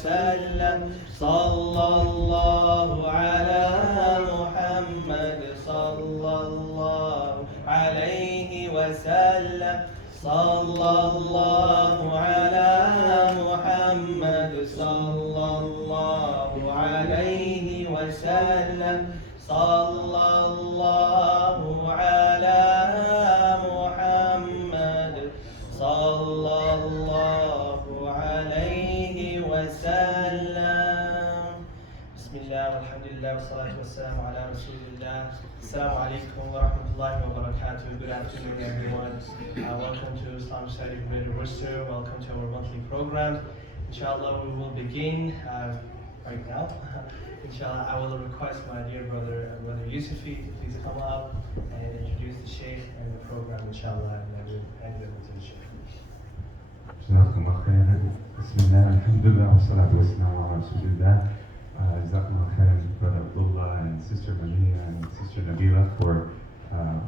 وسلم صلى الله على محمد صلى الله عليه وسلم صلى الله على محمد صلى الله عليه وسلم صلى الله على محمد صلى الله عليه وسلم. بسم الله والحمد لله والصلاة والسلام على Rasulullah. Assalamu alaikum wa rahmatullahi wa barakatuh. Good afternoon, everyone. Welcome to Islam Study Greater Worcester. Welcome to our monthly program. Inshallah, we will begin right now. Inshallah, I will request my dear brother Yusufi to please come up and introduce the Sheikh and the program, inshallah, and I will hand it over to the Sheikh. جزاكم الله خيرا. بسم الله الحمد لله والصلاة والسلام على رسول الله. جزاكم الله خيرا, Brother Abdullah and Sister Mania and Sister Nabila for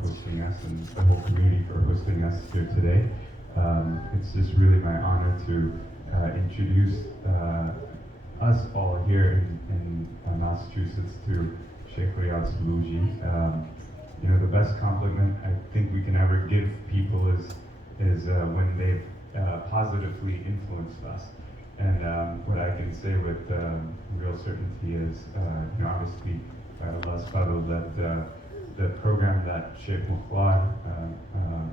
hosting us, and the whole community for hosting us here today. It's just really my honor to introduce us all here in Massachusetts to Sheikh Riad Saloojee. You know, the best compliment I think we can ever give people is when they've positively influenced us. And what I can say with real certainty is, you know, obviously, by Allah's fadl, that the program that Sheikh Mukhtar,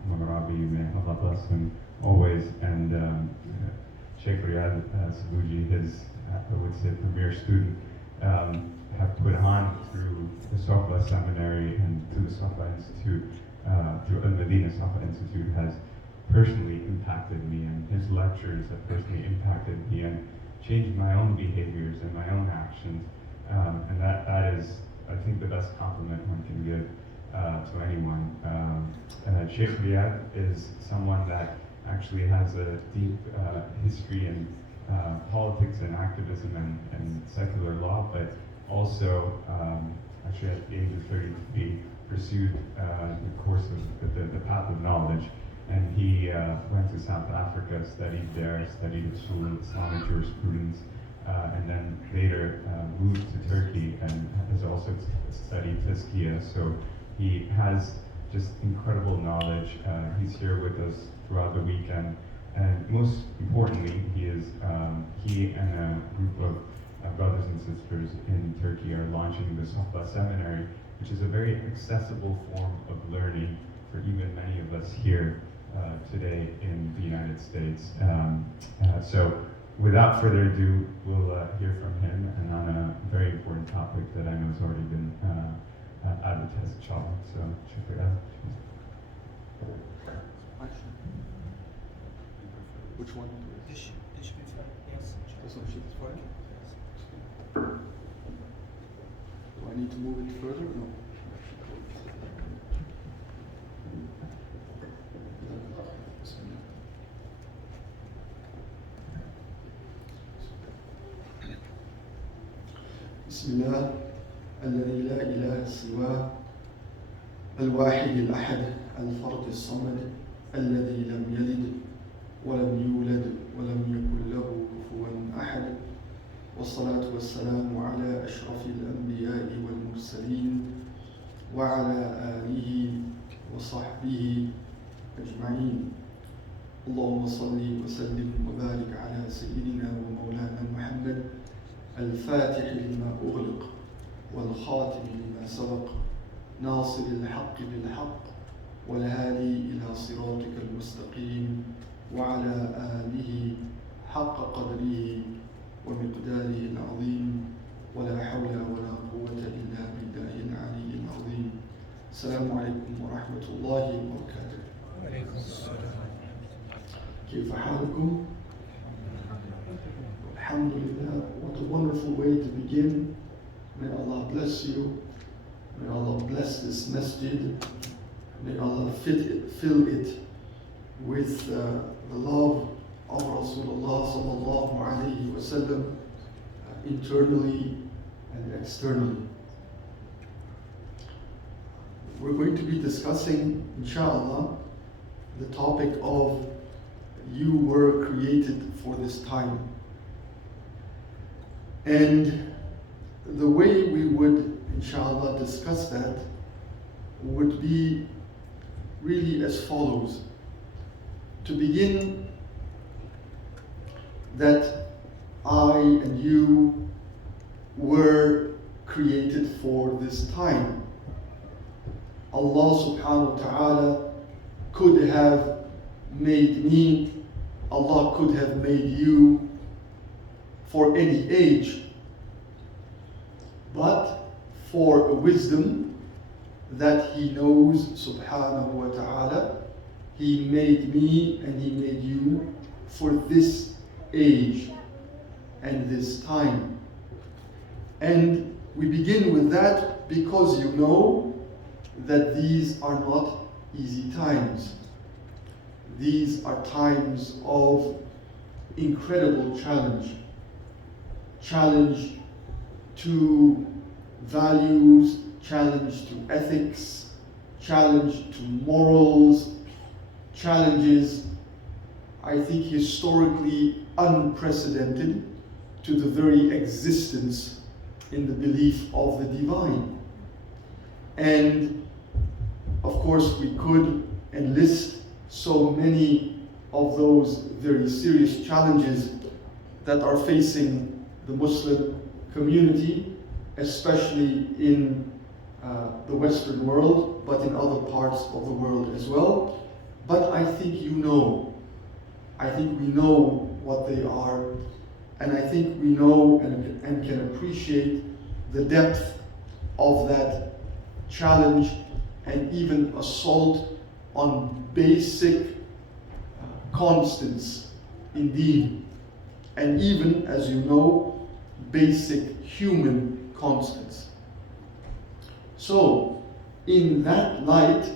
Mamarabi, may Allah bless him always, and Sheikh Riad Saloojee, his, I would say, premier student, have put on through the Sohba Seminary and through the Sohba Institute, through Al-Madina Sohba Institute, has personally impacted me, and his lectures have personally impacted me and changed my own behaviors and my own actions. And that is, I think, the best compliment one can give to anyone. Sheikh Riad is someone that actually has a deep history in politics and activism and secular law, but also, actually at the age of 33, pursued the course of the path of knowledge. And he went to South Africa, studied there, studied Islamic jurisprudence, and then later moved to Turkey and has also studied Tazkiyah. So he has just incredible knowledge. He's here with us throughout the weekend. And most importantly, he and a group of brothers and sisters in Turkey are launching the Sohba Seminary, which is a very accessible form of learning for even many of us here today in the United States. So without further ado, we'll hear from him, and on a very important topic that I know has already been advertised, inshallah. So check it out. Which one? This should be fine. Yes. This one should be fine. Do I need to move it further or no? بسم الله الذي لا إله سواه الواحد الأحد الفرد الصمد الذي لم يلد ولم يولد ولم يكن له كفوا أحد والصلاة والسلام على أشرف الأنبياء والمرسلين وعلى آله وصحبه أجمعين. اللهم صل وسلم وبارك على سيدنا ومولانا محمد الفاتح لما أغلق والخاتم لما سبق ناصر الحق بالحق والهادي إلى صراطك المستقيم وعلى آله حق قدره ومقداره العظيم ولا حول ولا قوة إلا بالله العلي العظيم. السلام عليكم ورحمة الله وبركاته. وعليكم السلام. كيف حالكم؟ Alhamdulillah, what a wonderful way to begin. May Allah bless you. May Allah bless this masjid. May Allah fill it with the love of Rasulullah sallallahu alayhi wa sallam, internally and externally. We're going to be discussing, inshallah, the topic of you were created for this time. And the way we would, inshallah, discuss that would be really as follows. To begin, that I and you were created for this time. Allah subhanahu wa ta'ala could have made me, Allah could have made you for any age, but for a wisdom that He knows subhanahu wa ta'ala, He made me and He made you for this age and this time. And we begin with that because you know that these are not easy times. These are times of incredible challenge. Challenge to values, challenge to ethics, challenge to morals, challenges, I think, historically unprecedented to the very existence in the belief of the divine. And of course we could enlist so many of those very serious challenges that are facing the Muslim community, especially in the Western world, but in other parts of the world as well. But I think you know, I think we know what they are, and I think we know and can appreciate the depth of that challenge and even assault on basic constants in deen, and even, as you know, basic human constants. So, in that light,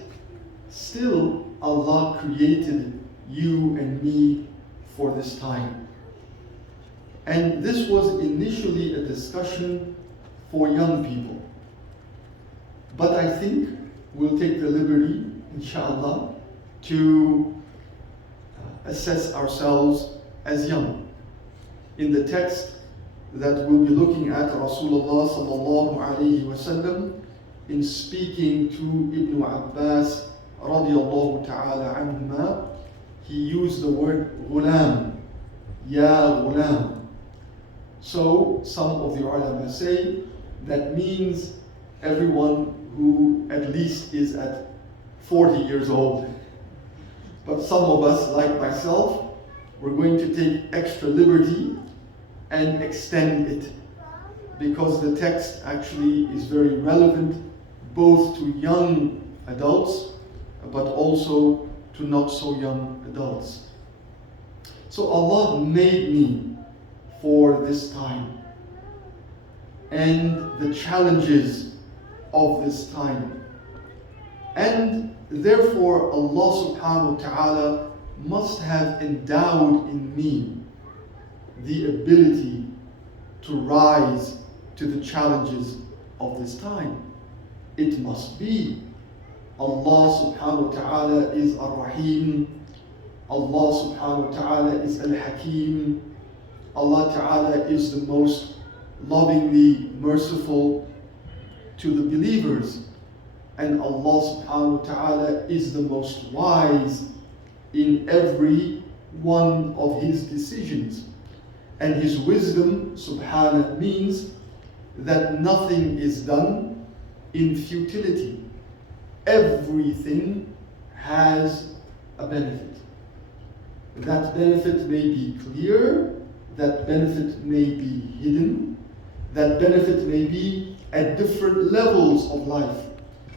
still Allah created you and me for this time. And this was initially a discussion for young people. But I think we'll take the liberty, inshallah, to assess ourselves as young. In the text that we'll be looking at, Rasulullah sallallahu alayhi wasallam, in speaking to Ibn Abbas radiyallahu ta'ala anhuma, he used the word ghulam, ya ghulam. So some of the ulama say that means everyone who at least is at 40 years old. But some of us, like myself, we're going to take extra liberty and extend it, because the text actually is very relevant both to young adults but also to not so young adults. So Allah made me for this time and the challenges of this time, and therefore Allah subhanahu wa ta'ala must have endowed in me the ability to rise to the challenges of this time. It must be. Allah subhanahu wa ta'ala is Ar-Rahim. Allah subhanahu wa ta'ala is Al-Hakim. Allah ta'ala is the most lovingly merciful to the believers. And Allah subhanahu wa ta'ala is the most wise in every one of His decisions. And His wisdom, subhanahu, means that nothing is done in futility. Everything has a benefit. That benefit may be clear, that benefit may be hidden, that benefit may be at different levels of life,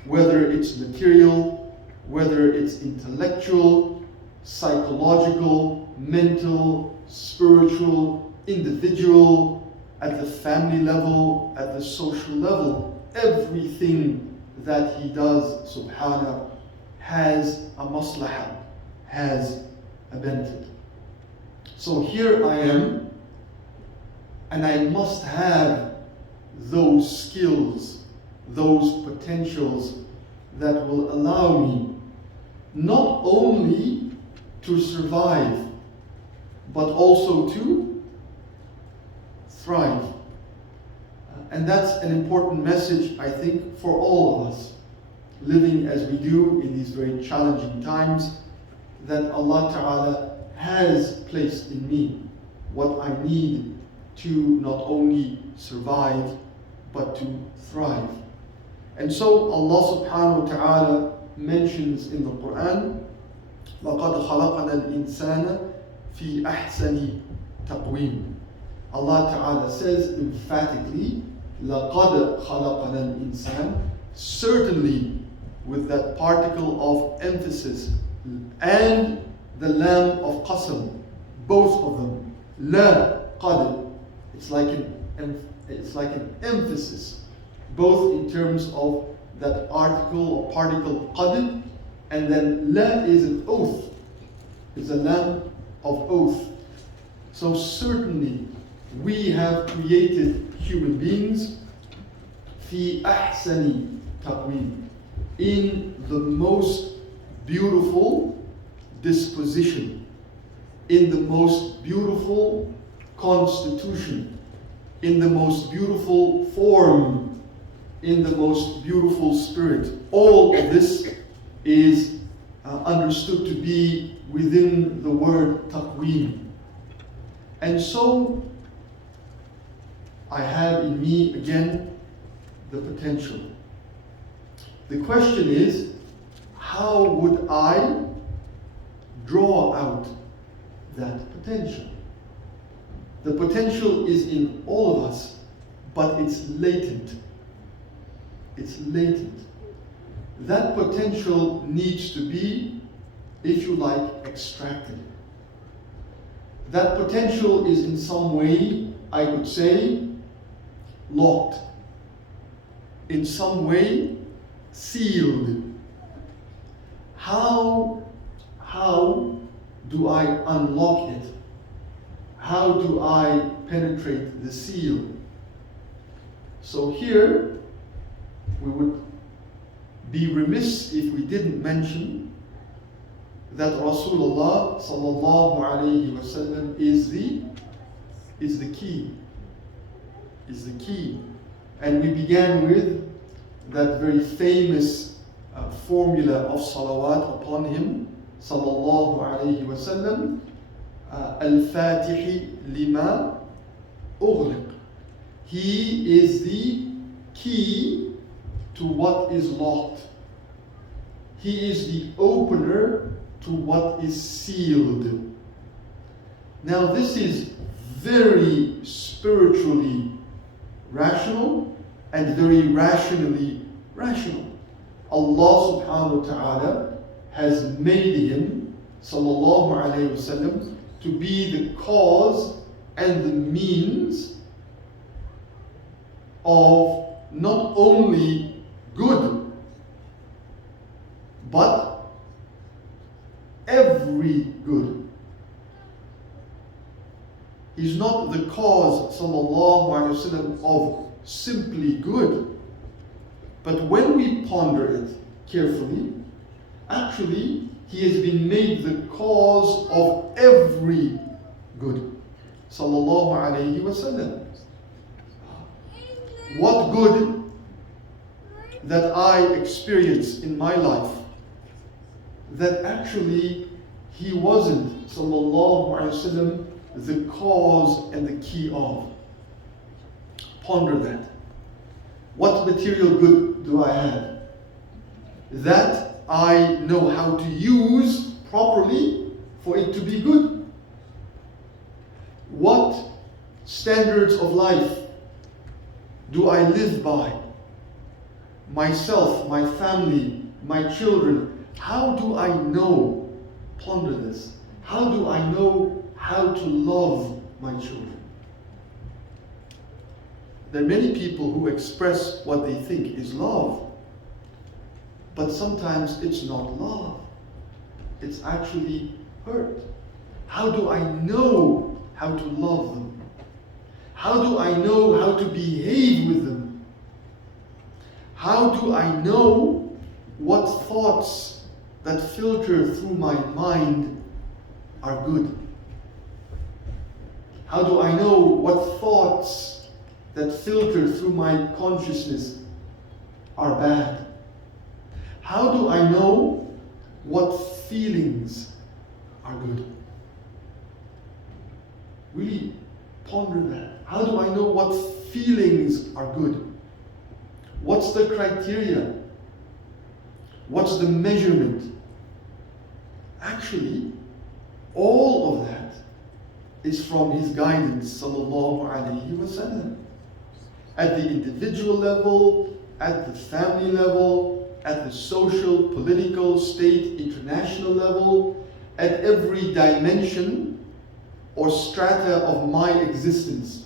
whether it's material, whether it's intellectual, psychological, mental, spiritual, individual, at the family level, at the social level. Everything that He does, subhanahu, has a maslahah, has a benefit. So here I am, and I must have those skills, those potentials that will allow me not only to survive, but also to thrive. And that's an important message, I think, for all of us, living as we do in these very challenging times, that Allah Ta'ala has placed in me what I need to not only survive, but to thrive. And so Allah Subhanahu wa Ta'ala mentions in the Quran, لَقَدْ خَلَقَنَا الْإِنسَانَ فِي أَحْسَنِ تَقْوِيمٍ. Allah Ta'ala says emphatically, لَقَدْ خَلَقَنَا الْإِنسَانَ, certainly, with that particle of emphasis, and the lam of qasam, both of them, la qad, it's like an emphasis, both in terms of that article or particle qad, and then la is an oath, is a lam of oath. So certainly we have created human beings fi ahsani taqweem, in the most beautiful disposition, in the most beautiful constitution, in the most beautiful form, in the most beautiful spirit. All of this is understood to be within the word taqweem. And so I have in me again the potential. The question is, how would I draw out that potential? The potential is in all of us, but it's latent. It's latent. That potential needs to be, if you like, extracted. That potential is in some way, I could say, locked. In some way, sealed. How do I unlock it? How do I penetrate the seal? So here, we would be remiss if we didn't mention that Rasulullah sallallahu alayhi wa sallam is the key. Is the key. And we began with that very famous formula of salawat upon him, sallallahu alayhi wa sallam, al-Fatihi lima ughliq. He is the key to what is locked. He is the opener to what is sealed. Now this is very spiritually rational and very rationally rational. Allah subhanahu wa ta'ala has made him, sallallahu alayhi wa sallam, to be the cause and the means of not only good, but every good. He's not the cause, sallallahu alayhi wa sallam, of simply good. But when we ponder it carefully, actually, he has been made the cause of every good. Sallallahu alayhi wa sallam. What good that I experience in my life that actually he wasn't, sallallahu alayhi wa sallam, the cause and the key of. Ponder that. What material good do I have that I know how to use properly for it to be good? What standards of life do I live by? Myself, my family, my children. How do I know? Ponder this. How do I know how to love my children? There are many people who express what they think is love, but sometimes it's not love. It's actually hurt. How do I know how to love them? How do I know how to behave with them? How do I know what thoughts that filter through my mind are good? How do I know what thoughts that filter through my consciousness are bad? How do I know what feelings are good? Really ponder that. How do I know what feelings are good? What's the criteria? What's the measurement? Actually, all of that is from his guidance, sallallahu alayhi wasallam. At the individual level, at the family level, at the social, political, state, international level, at every dimension or strata of my existence.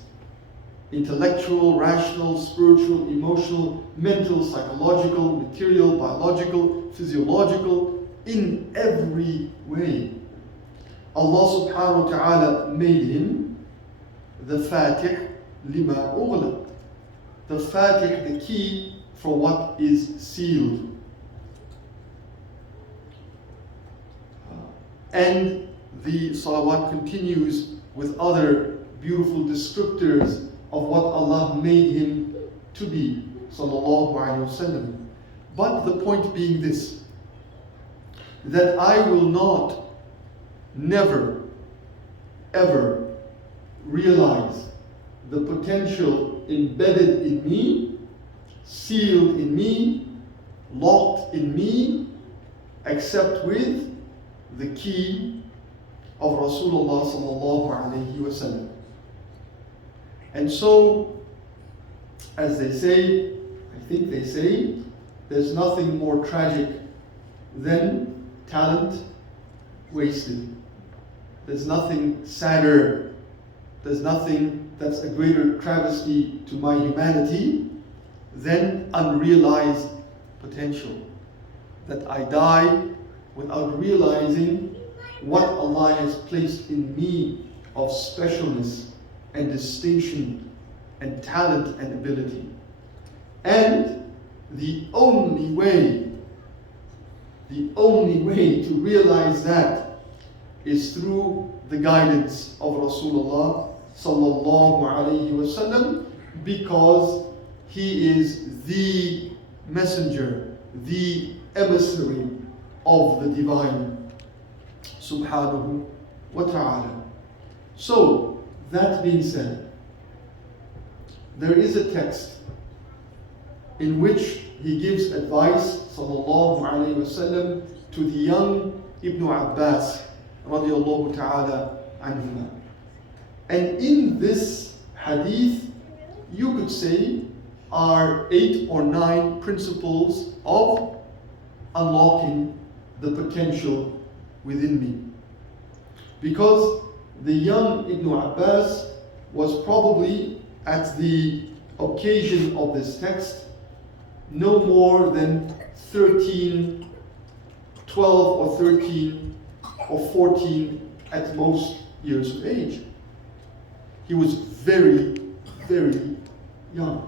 Intellectual, rational, spiritual, emotional, mental, psychological, material, biological, physiological, in every way. Allah subhanahu wa ta'ala made him the Fatih lima ughla. The Fatih, the key for what is sealed. And the salawat continues with other beautiful descriptors of what Allah made him to be, sallallahu alayhi wasallam. But the point being this, that I will not, never, ever realize the potential embedded in me, sealed in me, locked in me, except with the key of Rasulullah sallallahu alayhi wasallam. And so, as they say, I think they say, there's nothing more tragic than talent wasted. There's nothing sadder. There's nothing that's a greater travesty to my humanity than unrealized potential. That I die without realizing what Allah has placed in me of specialness and distinction and talent and ability. And the only way to realize that is through the guidance of Rasulullah sallallahu alayhi wasallam, because he is the messenger, the emissary of the divine subhanahu wa ta'ala. So, that being said, there is a text in which he gives advice sallallahu alayhi wasallam to the young Ibn Abbas radiallahu ta'ala anhuma. And in this hadith, you could say, are 8 or 9 principles of unlocking the potential within me. Because the young Ibn Abbas was probably, at the occasion of this text, no more than 13, 12 or 13 or 14 at most years of age. He was very, very young.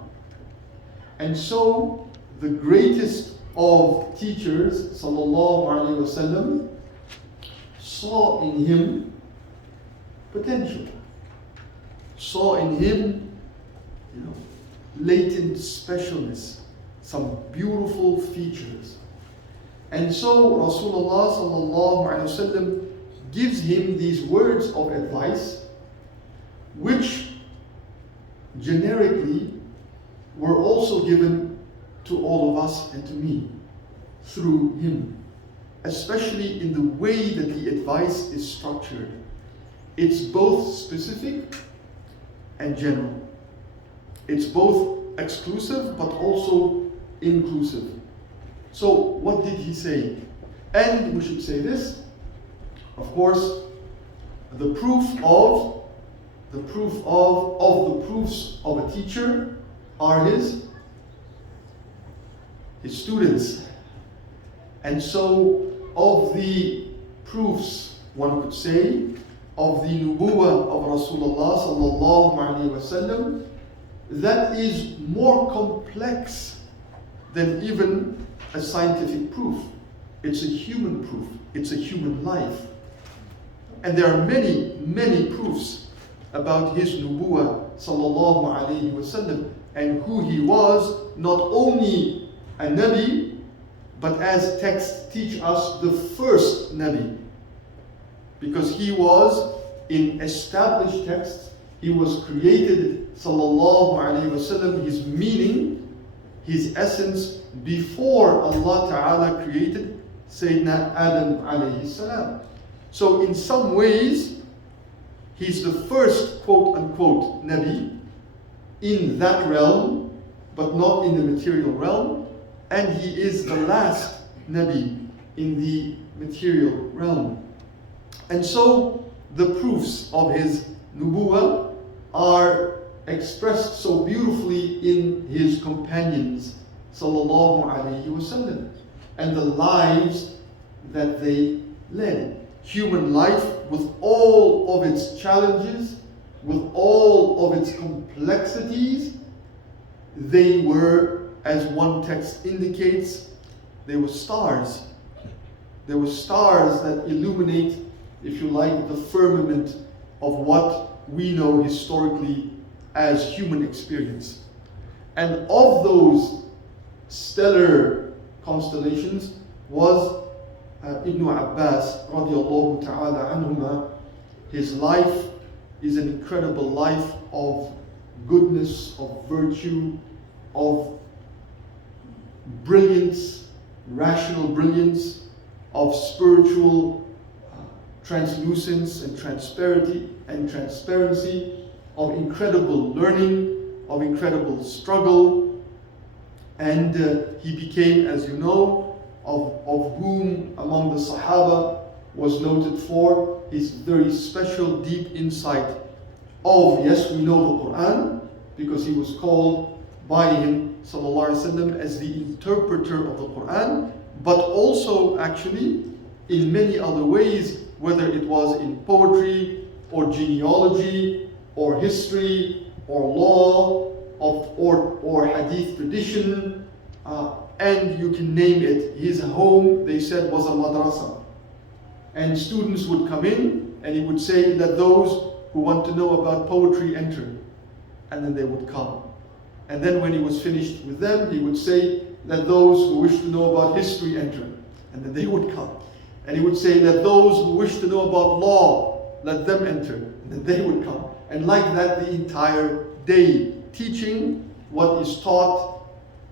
And so the greatest of teachers, sallallahu alaihi wasallam, saw in him potential, saw in him, latent specialness, some beautiful features. And so Rasulullah sallallahu alaihi wasallam gives him these words of advice, which generically were also given to all of us and to me through him, especially in the way that the advice is structured. It's both specific and general. It's both exclusive but also inclusive. So what did he say? And we should say this, of course, the proofs of the proofs of a teacher are his students. And so of the proofs, one could say, of the nubuwwah of Rasulullah sallallahu alaihi wasallam, that is more complex than even a scientific proof. It's a human proof. It's a human life. And there are many, many proofs about his nubuwwah sallallahu alayhi wasallam, and who he was, not only a Nabi, but as texts teach us, the first Nabi. Because he was, in established texts, he was created, sallallahu alayhi wasallam, his meaning, his essence, before Allah Ta'ala created Sayyidina Adam alayhi salam. So in some ways, he's the first quote-unquote Nabi in that realm, but not in the material realm, and he is the last Nabi in the material realm. And so the proofs of his nubuwwah are expressed so beautifully in his companions, sallallahu alayhi wasallam, and the lives that they led. Human life, with all of its challenges, with all of its complexities, they were, as one text indicates, they were stars. They were stars that illuminate, if you like, the firmament of what we know historically as human experience. And of those stellar constellations was Ibn Abbas radiallahu ta'ala anhuma. His life is an incredible life of goodness, of virtue, of brilliance, rational brilliance, of spiritual translucence and transparency, of incredible learning, of incredible struggle, and he became, as you know, of whom among the Sahaba was noted for his very special deep insight of, yes, we know the Quran, because he was called by him, sallallahu alaihi wasallam, as the interpreter of the Quran, but also actually in many other ways, whether it was in poetry or genealogy or history or law or hadith tradition, and you can name it. His home, they said, was a madrasa. And students would come in and he would say that those who want to know about poetry enter. And then they would come. And then when he was finished with them, he would say that those who wish to know about history enter. And then they would come. And he would say that those who wish to know about law, let them enter. And then they would come. And like that the entire day, teaching what is taught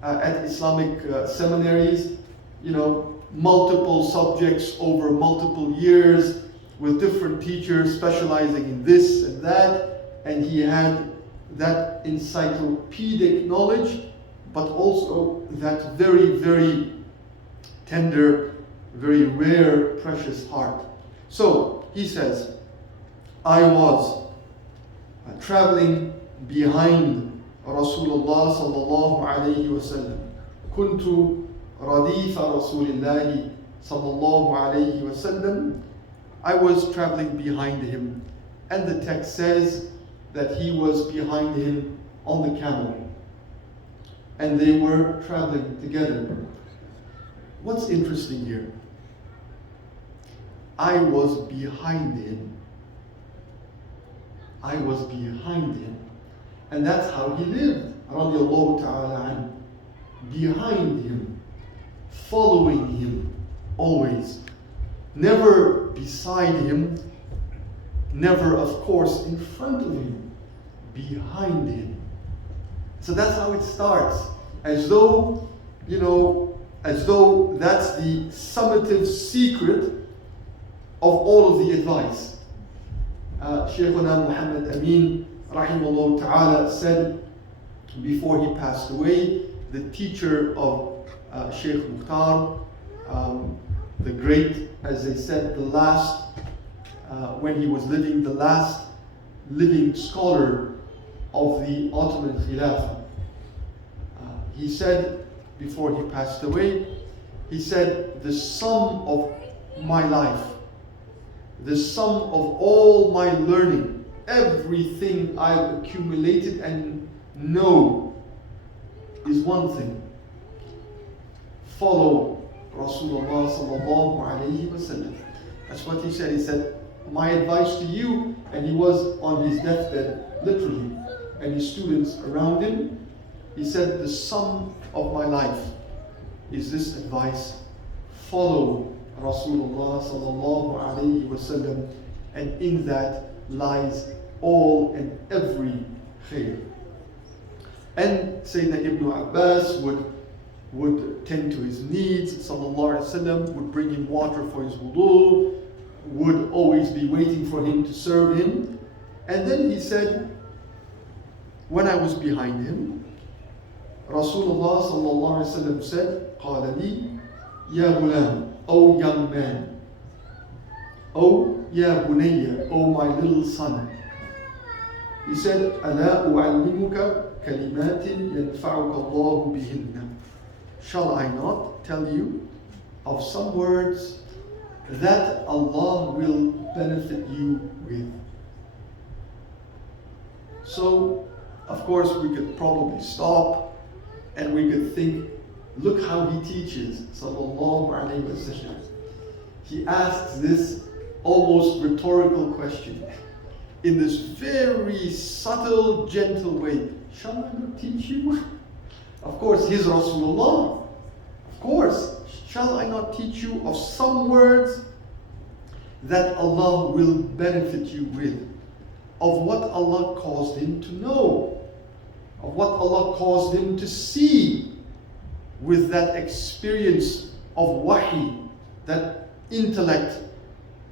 at Islamic seminaries, you know, multiple subjects over multiple years with different teachers specializing in this and that. And he had that encyclopedic knowledge, but also that very, very tender, very rare, precious heart. So he says, I was traveling behind Rasulullah sallallahu alayhi wasallam. Kuntu radifa Rasulillah sallallahu alayhi wasallam. I was traveling behind him. And the text says that he was behind him on the camel. And they were traveling together. What's interesting here? I was behind him. I was behind him. And that's how he lived, radiallahu ta'ala anhu. Behind him, following him, always. Never beside him, never, of course, in front of him, behind him. So that's how it starts, as though, you know, as though that's the summative secret of all of the advice. Shaykhuna Muhammad Amin, rahimahullah ta'ala, said before he passed away, the teacher of Shaykh Mukhtar, the great, as they said, the last, when he was living, the last living scholar of the Ottoman Khilafah. He said, before he passed away, he said, the sum of my life, the sum of all my learning, everything I've accumulated and know is one thing. Follow Rasulullah sallallahu alayhi wasallam. That's what he said. He said, my advice to you, and he was on his deathbed, literally, and his students around him, he said, the sum of my life is this advice: follow Rasulullah sallallahu alayhi wasallam, and in that lies all and every khair. And Sayyidina Ibn Abbas would tend to his needs, sallallahu alayhi wasallam, would bring him water for his wudu, would always be waiting for him to serve him. And then he said, when I was behind him, Rasulullah sallallahu alayhi wasallam said, قال لي يا غلام, O young man, O ya bunayya, O my little son. He said, ألا أعلمك كلمات ينفعك الله بهن. Shall I not tell you of some words that Allah will benefit you with? So, of course, we could probably stop and we could think, look how he teaches, sallallahu alayhi wa sallam. He asks this almost rhetorical question in this very subtle, gentle way. Shall I not teach you? Of course, he's Rasulullah. Of course, shall I not teach you of some words that Allah will benefit you with? Of what Allah caused him to know, of what Allah caused him to see with that experience of wahi, that intellect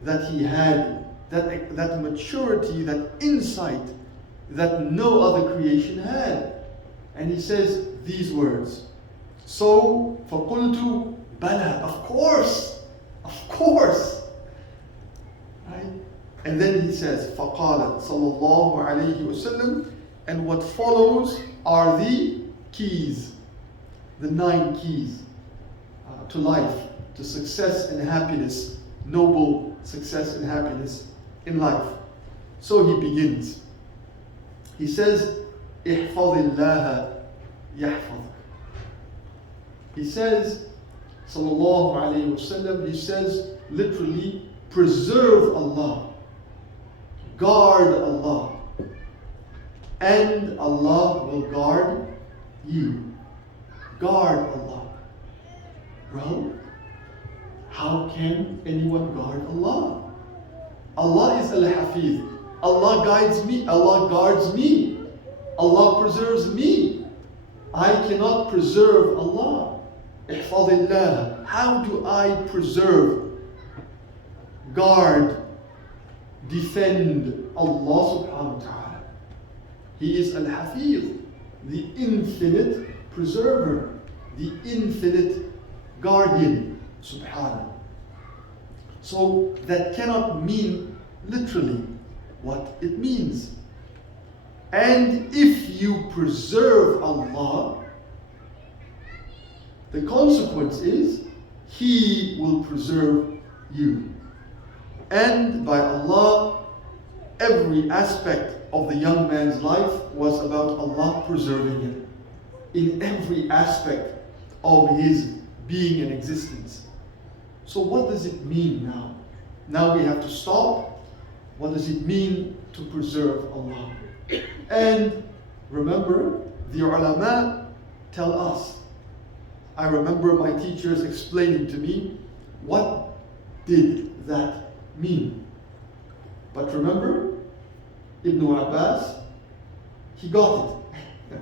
that he had, that maturity, that insight that no other creation had. And he says these words. So, فَقُلْتُ بَلَى, of course, right? And then he says, فَقَالَ صَلَّى اللَّهُ عَلَيْهِ وَسَلَّمَ, and what follows are the keys, the 9 keys to life, to success and happiness, noble success and happiness in life. So he begins. He says, احفظ الله يحفظك. He says, sallallahu alayhi wasallam, he says literally, preserve Allah, guard Allah, and Allah will guard you. Guard Allah. Well, how can anyone guard Allah? Allah is Al-Hafiz. Allah guides me. Allah guards me. Allah preserves me. I cannot preserve Allah. Ihfadillah. How do I preserve, guard, defend Allah subhanahu wa ta'ala? He is Al-Hafiz, the infinite preserver, the infinite guardian, subhanahu. So that cannot mean literally what it means. And if you preserve Allah, the consequence is He will preserve you. And by Allah, every aspect of the young man's life was about Allah preserving him in every aspect of his being and existence. So what does it mean now? Now we have to stop. What does it mean to preserve Allah? And remember, the ulama tell us. I remember my teachers explaining to me, what did that mean? But remember, Ibn Abbas, he got it.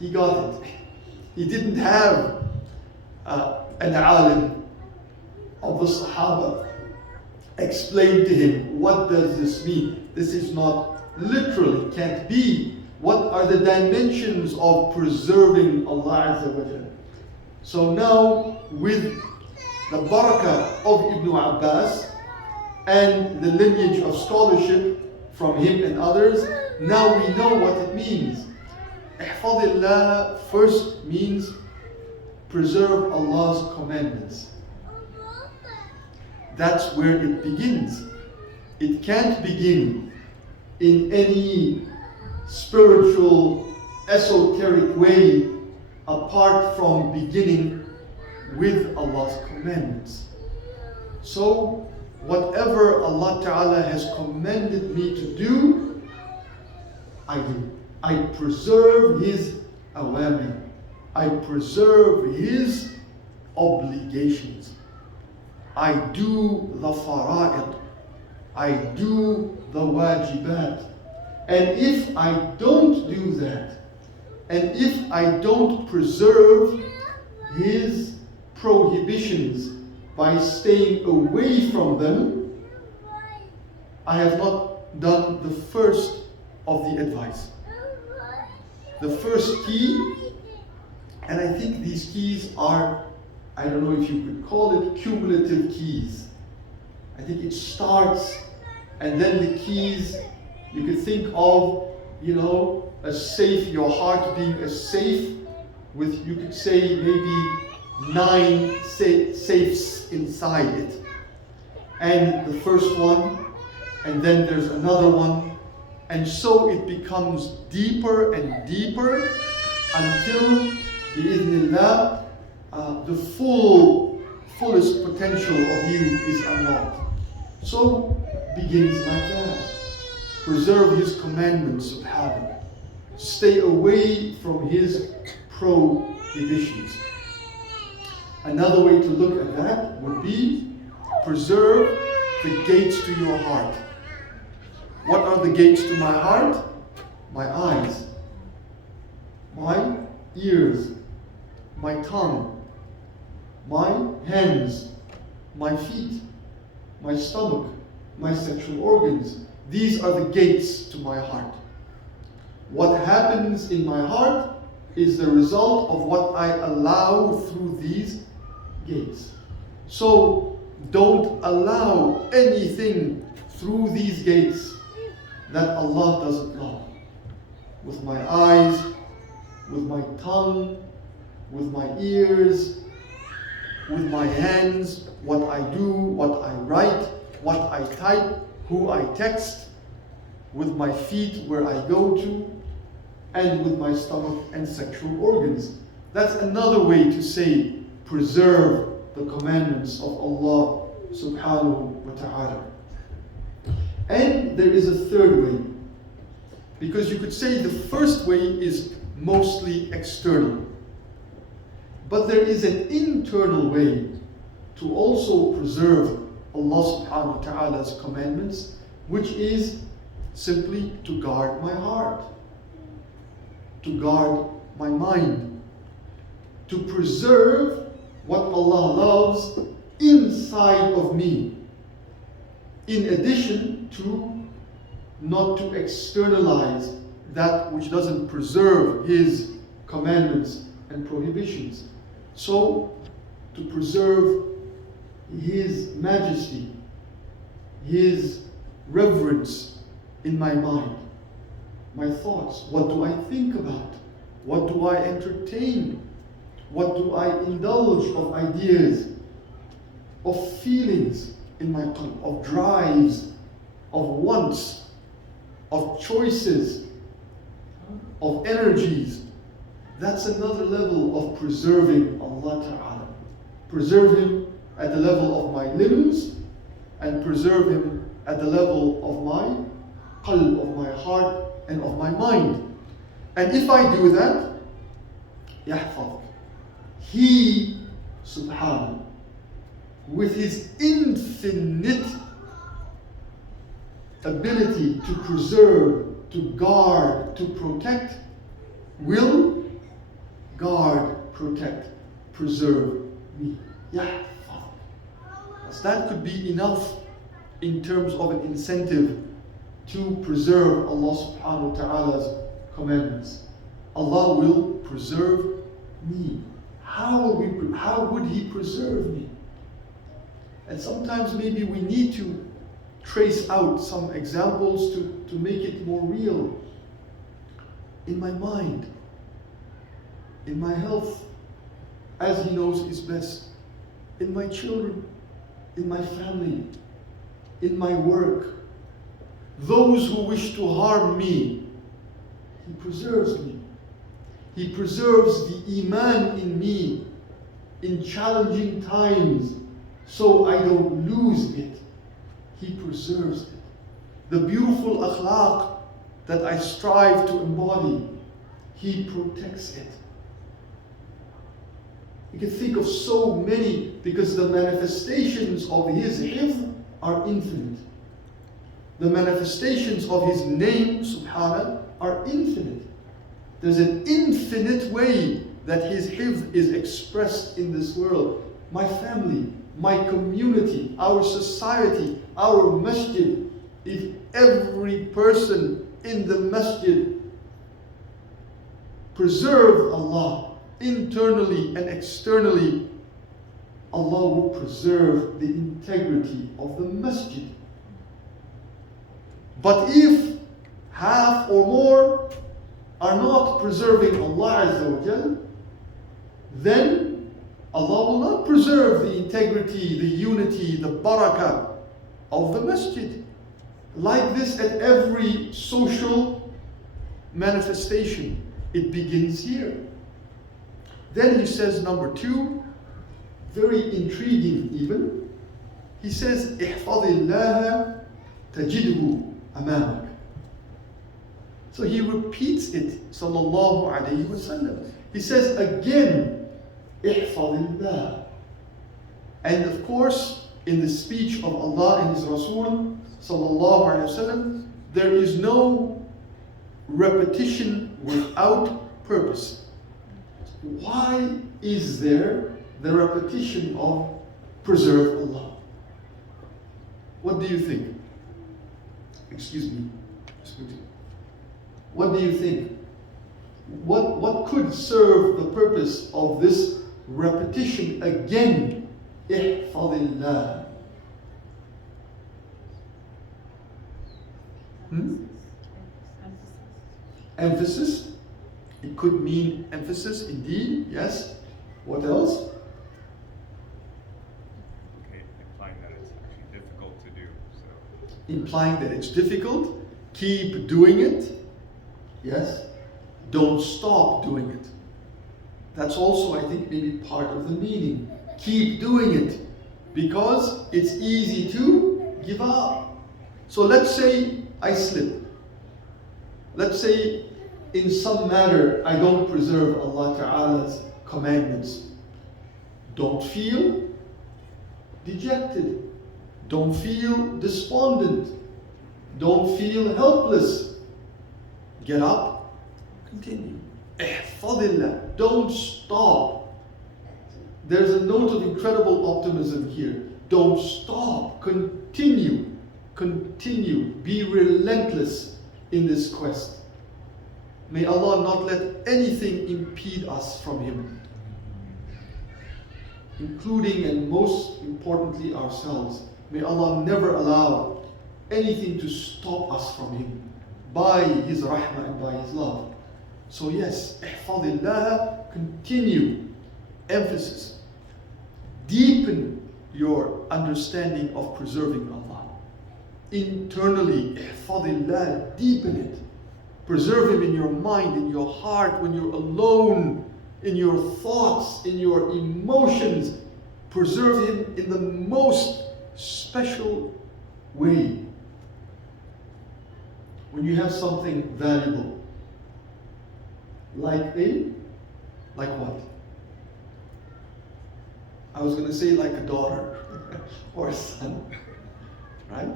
He got it. He didn't have an alim of the Sahaba explain to him, what does this mean? This is not literally, can't be. What are the dimensions of preserving Allah Azza wa Jalla? So now, with the barakah of Ibn Abbas and the lineage of scholarship from him and others, now we know what it means. Ihfadillah first means preserve Allah's commandments. That's where it begins. It can't begin in any spiritual, esoteric way apart from beginning with Allah's commandments. So, whatever Allah Ta'ala has commanded me to do, I do. I preserve his awamir. I preserve his obligations. I do the fara'id. I do the wajibat. And if I don't do that, and if I don't preserve his prohibitions by staying away from them, I have not done the first of the advice. The first key, and I think these keys are, I don't know if you could call it cumulative keys. I think it starts, and then the keys, you could think of, a safe, your heart being a safe with, you could say, maybe 9 safes inside it. And the first one, and then there's another one, and so it becomes deeper and deeper until, bi'idhnillah, the fullest potential of you is unlocked. So, begins like that. Preserve his commandments, subhanahu. Stay away from his prohibitions. Another way to look at that would be preserve the gates to your heart. What are the gates to my heart? My eyes, my ears, my tongue, my hands, my feet, my stomach, my sexual organs. These are the gates to my heart. What happens in my heart is the result of what I allow through these gates. So don't allow anything through these gates that Allah doesn't love. With my eyes, with my tongue, with my ears, with my hands, what I do, what I write, what I type, who I text, with my feet, where I go to, and with my stomach and sexual organs. That's another way to say preserve the commandments of Allah subhanahu wa ta'ala. And there is a third way, because you could say the first way is mostly external, but there is an internal way to also preserve Allah subhanahu wa ta'ala's commandments, which is simply to guard my heart, to guard my mind, to preserve what Allah loves inside of me, in addition to not to externalize that which doesn't preserve his commandments and prohibitions. So, to preserve his majesty, his reverence in my mind, my thoughts. What do I think about? What do I entertain? What do I indulge of ideas, of feelings in my qalb, of drives, of wants, of choices, of energies? That's another level of preserving Allah Ta'ala. Preserve him at the level of my limbs, and preserve him at the level of my qalb, of my heart and of my mind. And if I do that, yahfadh, he, subhanahu, with his infinite ability to preserve, to guard, to protect, will guard, protect, preserve me. Yahfadh. So that could be enough in terms of an incentive to preserve Allah subhanahu wa ta'ala's commandments. Allah will preserve me. How would he preserve me? And sometimes maybe we need to trace out some examples to make it more real. In my mind, in my health, as he knows is best, in my children, in my family, in my work. Those who wish to harm me, he preserves me. He preserves the iman in me in challenging times, so I don't lose it. He preserves it. The beautiful akhlaq that I strive to embody, He protects it. You can think of so many, because the manifestations of His hifz are infinite. The manifestations of His name, subhanahu, are infinite. There's an infinite way that His hifz is expressed in this world. My family, my community, our society, our masjid, if every person in the masjid preserve Allah internally and externally, Allah will preserve the integrity of the masjid. But if half or more are not preserving Allah Azza wa Jal, then Allah will not preserve the integrity, the unity, the barakah of the masjid. Like this at every social manifestation, it begins here. Then he says, number 2, very intriguing even, he says, احفظ الله تجده أمامك. So he repeats it, sallallahu alayhi wa sallam. He says again, احفظ الله. And of course, in the speech of Allah and His Rasul, sallallahu alayhi wa sallam, there is no repetition without purpose. Why is there the repetition of preserve Allah? What do you think? Excuse me. What do you think? What could serve the purpose of this repetition again? احفظ الله. Emphasis. It could mean emphasis indeed, yes. What else? Okay, implying that it's actually difficult to do. So. Implying that it's difficult. Keep doing it. Yes. Don't stop doing it. That's also, I think, maybe part of the meaning. Keep doing it. Because it's easy to give up. So let's say I slip. Let's say in some matter I don't preserve Allah Ta'ala's commandments. Don't feel dejected. Don't feel despondent. Don't feel helpless. Get up, continue. Ihfadillah. Don't stop. There's a note of incredible optimism here. Don't stop. Continue. Continue. Be relentless in this quest. May Allah not let anything impede us from Him, including and most importantly ourselves. May Allah never allow anything to stop us from Him by His rahmah and by His love. So yes, ihfadillah, continue, emphasis. Deepen your understanding of preserving Allah. Internally, ihfadillah, deepen it. Preserve Him in your mind, in your heart, when you're alone, in your thoughts, in your emotions. Preserve Him in the most special way. When you have something valuable, like what? I was going to say like a daughter or a son, right?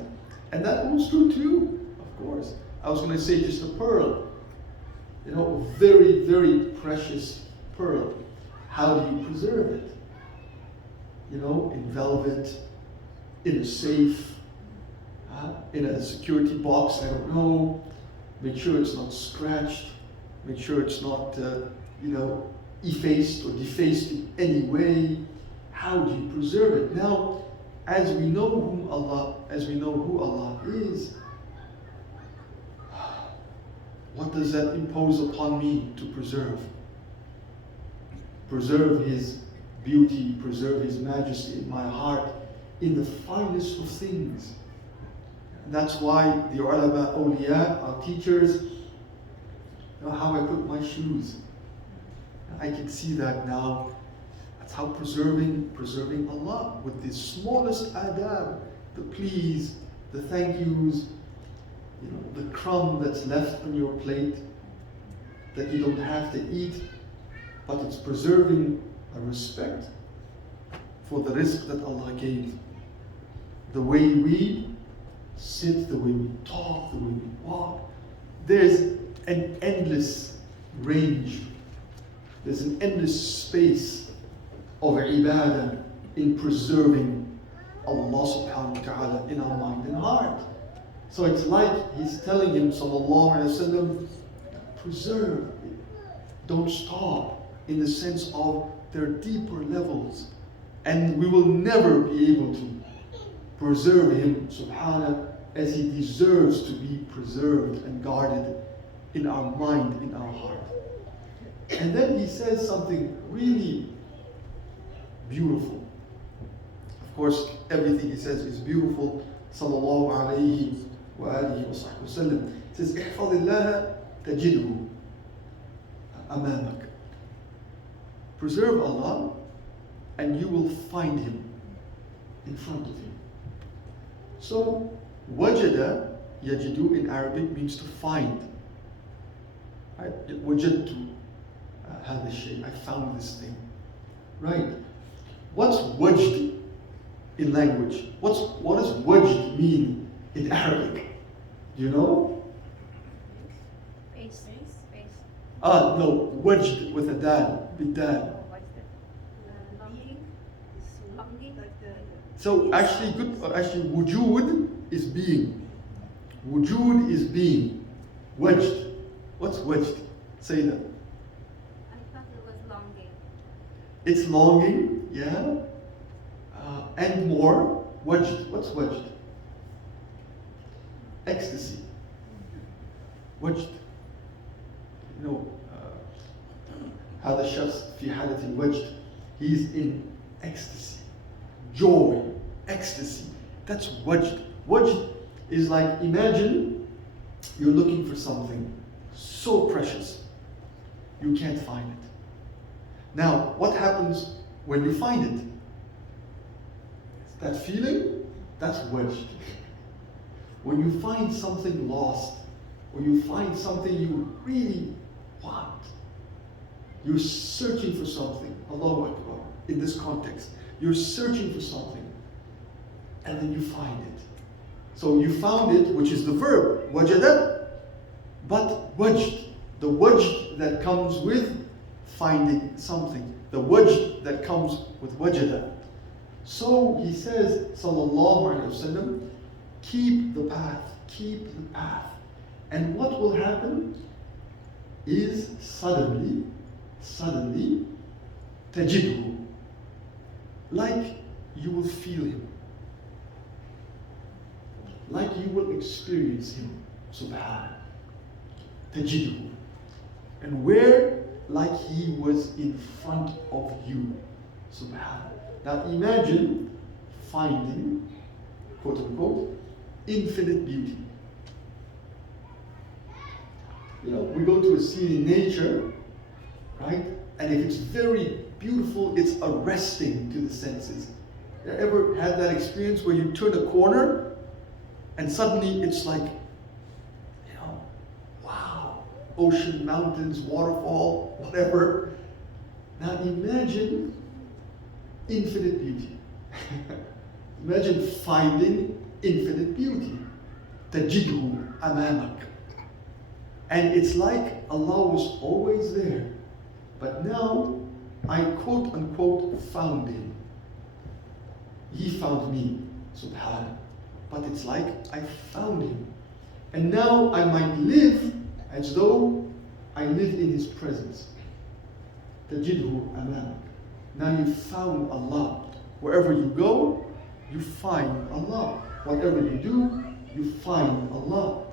And that holds true too, of course. I was going to say just a pearl, very, very precious pearl. How do you preserve it? In velvet, in a safe, in a security box, I don't know. Make sure it's not scratched. Make sure it's not, effaced or defaced in any way. How do you preserve it? Now, as we know who Allah is, what does that impose upon me to preserve? Preserve His beauty, preserve His majesty in my heart, in the finest of things. And that's why the ulama, awliya, our teachers, how I put my shoes. I can see that now. That's how preserving Allah with the smallest adab, the please, the thank yous, you know, the crumb that's left on your plate that you don't have to eat, but it's preserving a respect for the rizq that Allah gave. The way we sit, the way we talk, the way we walk. There's an endless range. There's an endless space of ibadah in preserving Allah subhanahu wa ta'ala in our mind and heart. So it's like he's telling him, sallallahu alayhi wa sallam, preserve, don't stop, in the sense of there are deeper levels. And we will never be able to preserve him, subhanahu, as he deserves to be preserved and guarded in our mind, in our heart. And then he says something really beautiful. Of course, everything he says is beautiful. Sallallahu alayhi wa alihi wa sahbihi wa sallam. He says, احفظ الله تجده أمامك. Preserve Allah and you will find him in front of you. So, wajada, yajidu in Arabic means to find. Right? Wajadtu هذا الشيء. I found this thing. Right? What's wedged in language? What does wedged mean in Arabic? Do you know? Face. No, wedged with a dal, bidal. So actually, wujud is being. Wujud is being. Wedged. What's wedged? Say that. I thought it was longing. It's longing, yeah. And more. Wedged. What's wedged? Ecstasy. Wedged. You know, هذا الشخص في حالة الوجد. He's in ecstasy. Joy, ecstasy. That's wedged. Wedged is like, imagine you're looking for something so precious, you can't find it. Now, what happens when you find it? That feeling, that's wedged. When you find something lost, when you find something you really want, you're searching for something, Allahu Akbar, in this context. You're searching for something, and then you find it. So you found it, which is the verb, wajada, but wajd, the wajd that comes with finding something, the wajd that comes with wajada. So he says, sallallahu alaihi wasallam, keep the path, keep the path. And what will happen is suddenly, tajidhu, like you will feel him, like you will experience him, subhanallah, tajidhu. And where? Like he was in front of you, subhanallah. Now imagine finding, quote unquote, infinite beauty. You know, we go to a scene in nature, right? And if it's very beautiful, it's arresting to the senses. You ever had that experience where you turn a corner and suddenly it's like, you know, wow, ocean, mountains, waterfall, whatever. Now imagine infinite beauty. Imagine finding infinite beauty. Tajidhu amamak. And it's like Allah was always there. But now, I quote unquote found him. He found me, subhanAllah. But it's like I found him. And now I might live as though I live in his presence. Tajidhu amamak. Now you found Allah. Wherever you go, you find Allah. Whatever you do, you find Allah.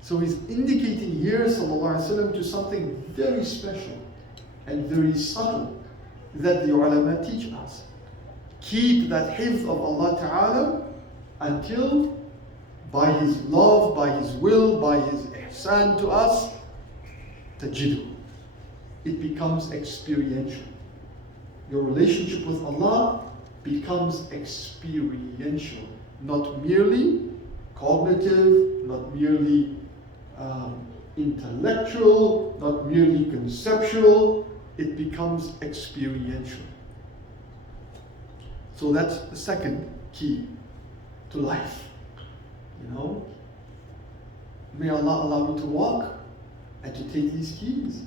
So he's indicating here, sallallahu alaihi wasallam, to something very special and very subtle that the ulama teach us. Keep that hifz of Allah Ta'ala until by his love, by his will, by his ihsan to us, tajidu. It becomes experiential. Your relationship with Allah becomes experiential, not merely cognitive, not merely intellectual, not merely conceptual, it becomes experiential. So that's the second key to life. You know? May Allah allow me to walk and to take these keys.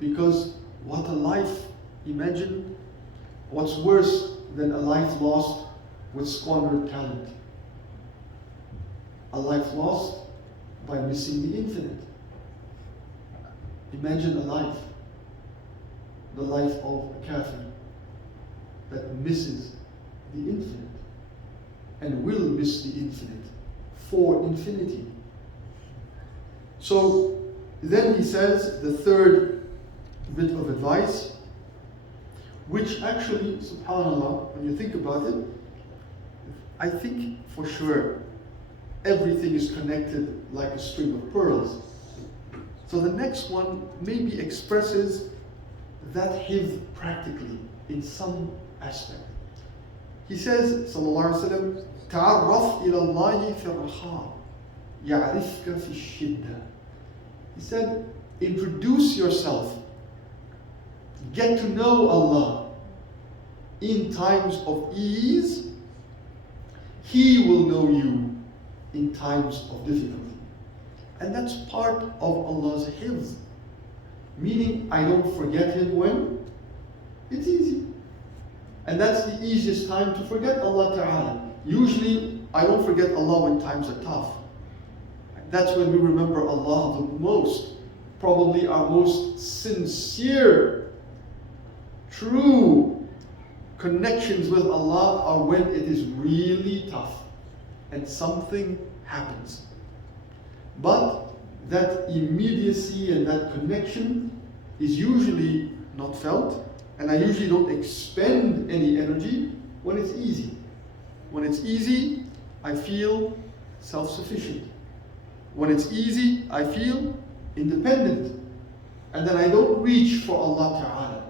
Because what a life, imagine what's worse than a life lost with squandered talent. A life lost by missing the infinite. Imagine a life, the life of a kafir, that misses the infinite and will miss the infinite for infinity. So then he says the third bit of advice, which actually, subhanAllah, when you think about it, I think for sure everything is connected like a string of pearls. So the next one maybe expresses that hifz practically in some aspect. He says, sallallahu alaihi wasallam, تعرف إلى الله في الرخاء يعرفك في الشدة. He said, introduce yourself, get to know Allah in times of ease. He will know you in times of difficulty. And that's part of Allah's hifz. Meaning, I don't forget Him when it's easy. And that's the easiest time to forget Allah Ta'ala. Usually, I don't forget Allah when times are tough. That's when we remember Allah the most. Probably our most sincere, true connections with Allah are when it is really tough and something happens. But that immediacy and that connection is usually not felt, and I usually don't expend any energy when it's easy. When it's easy, I feel self-sufficient. When it's easy, I feel independent. And then I don't reach for Allah Ta'ala.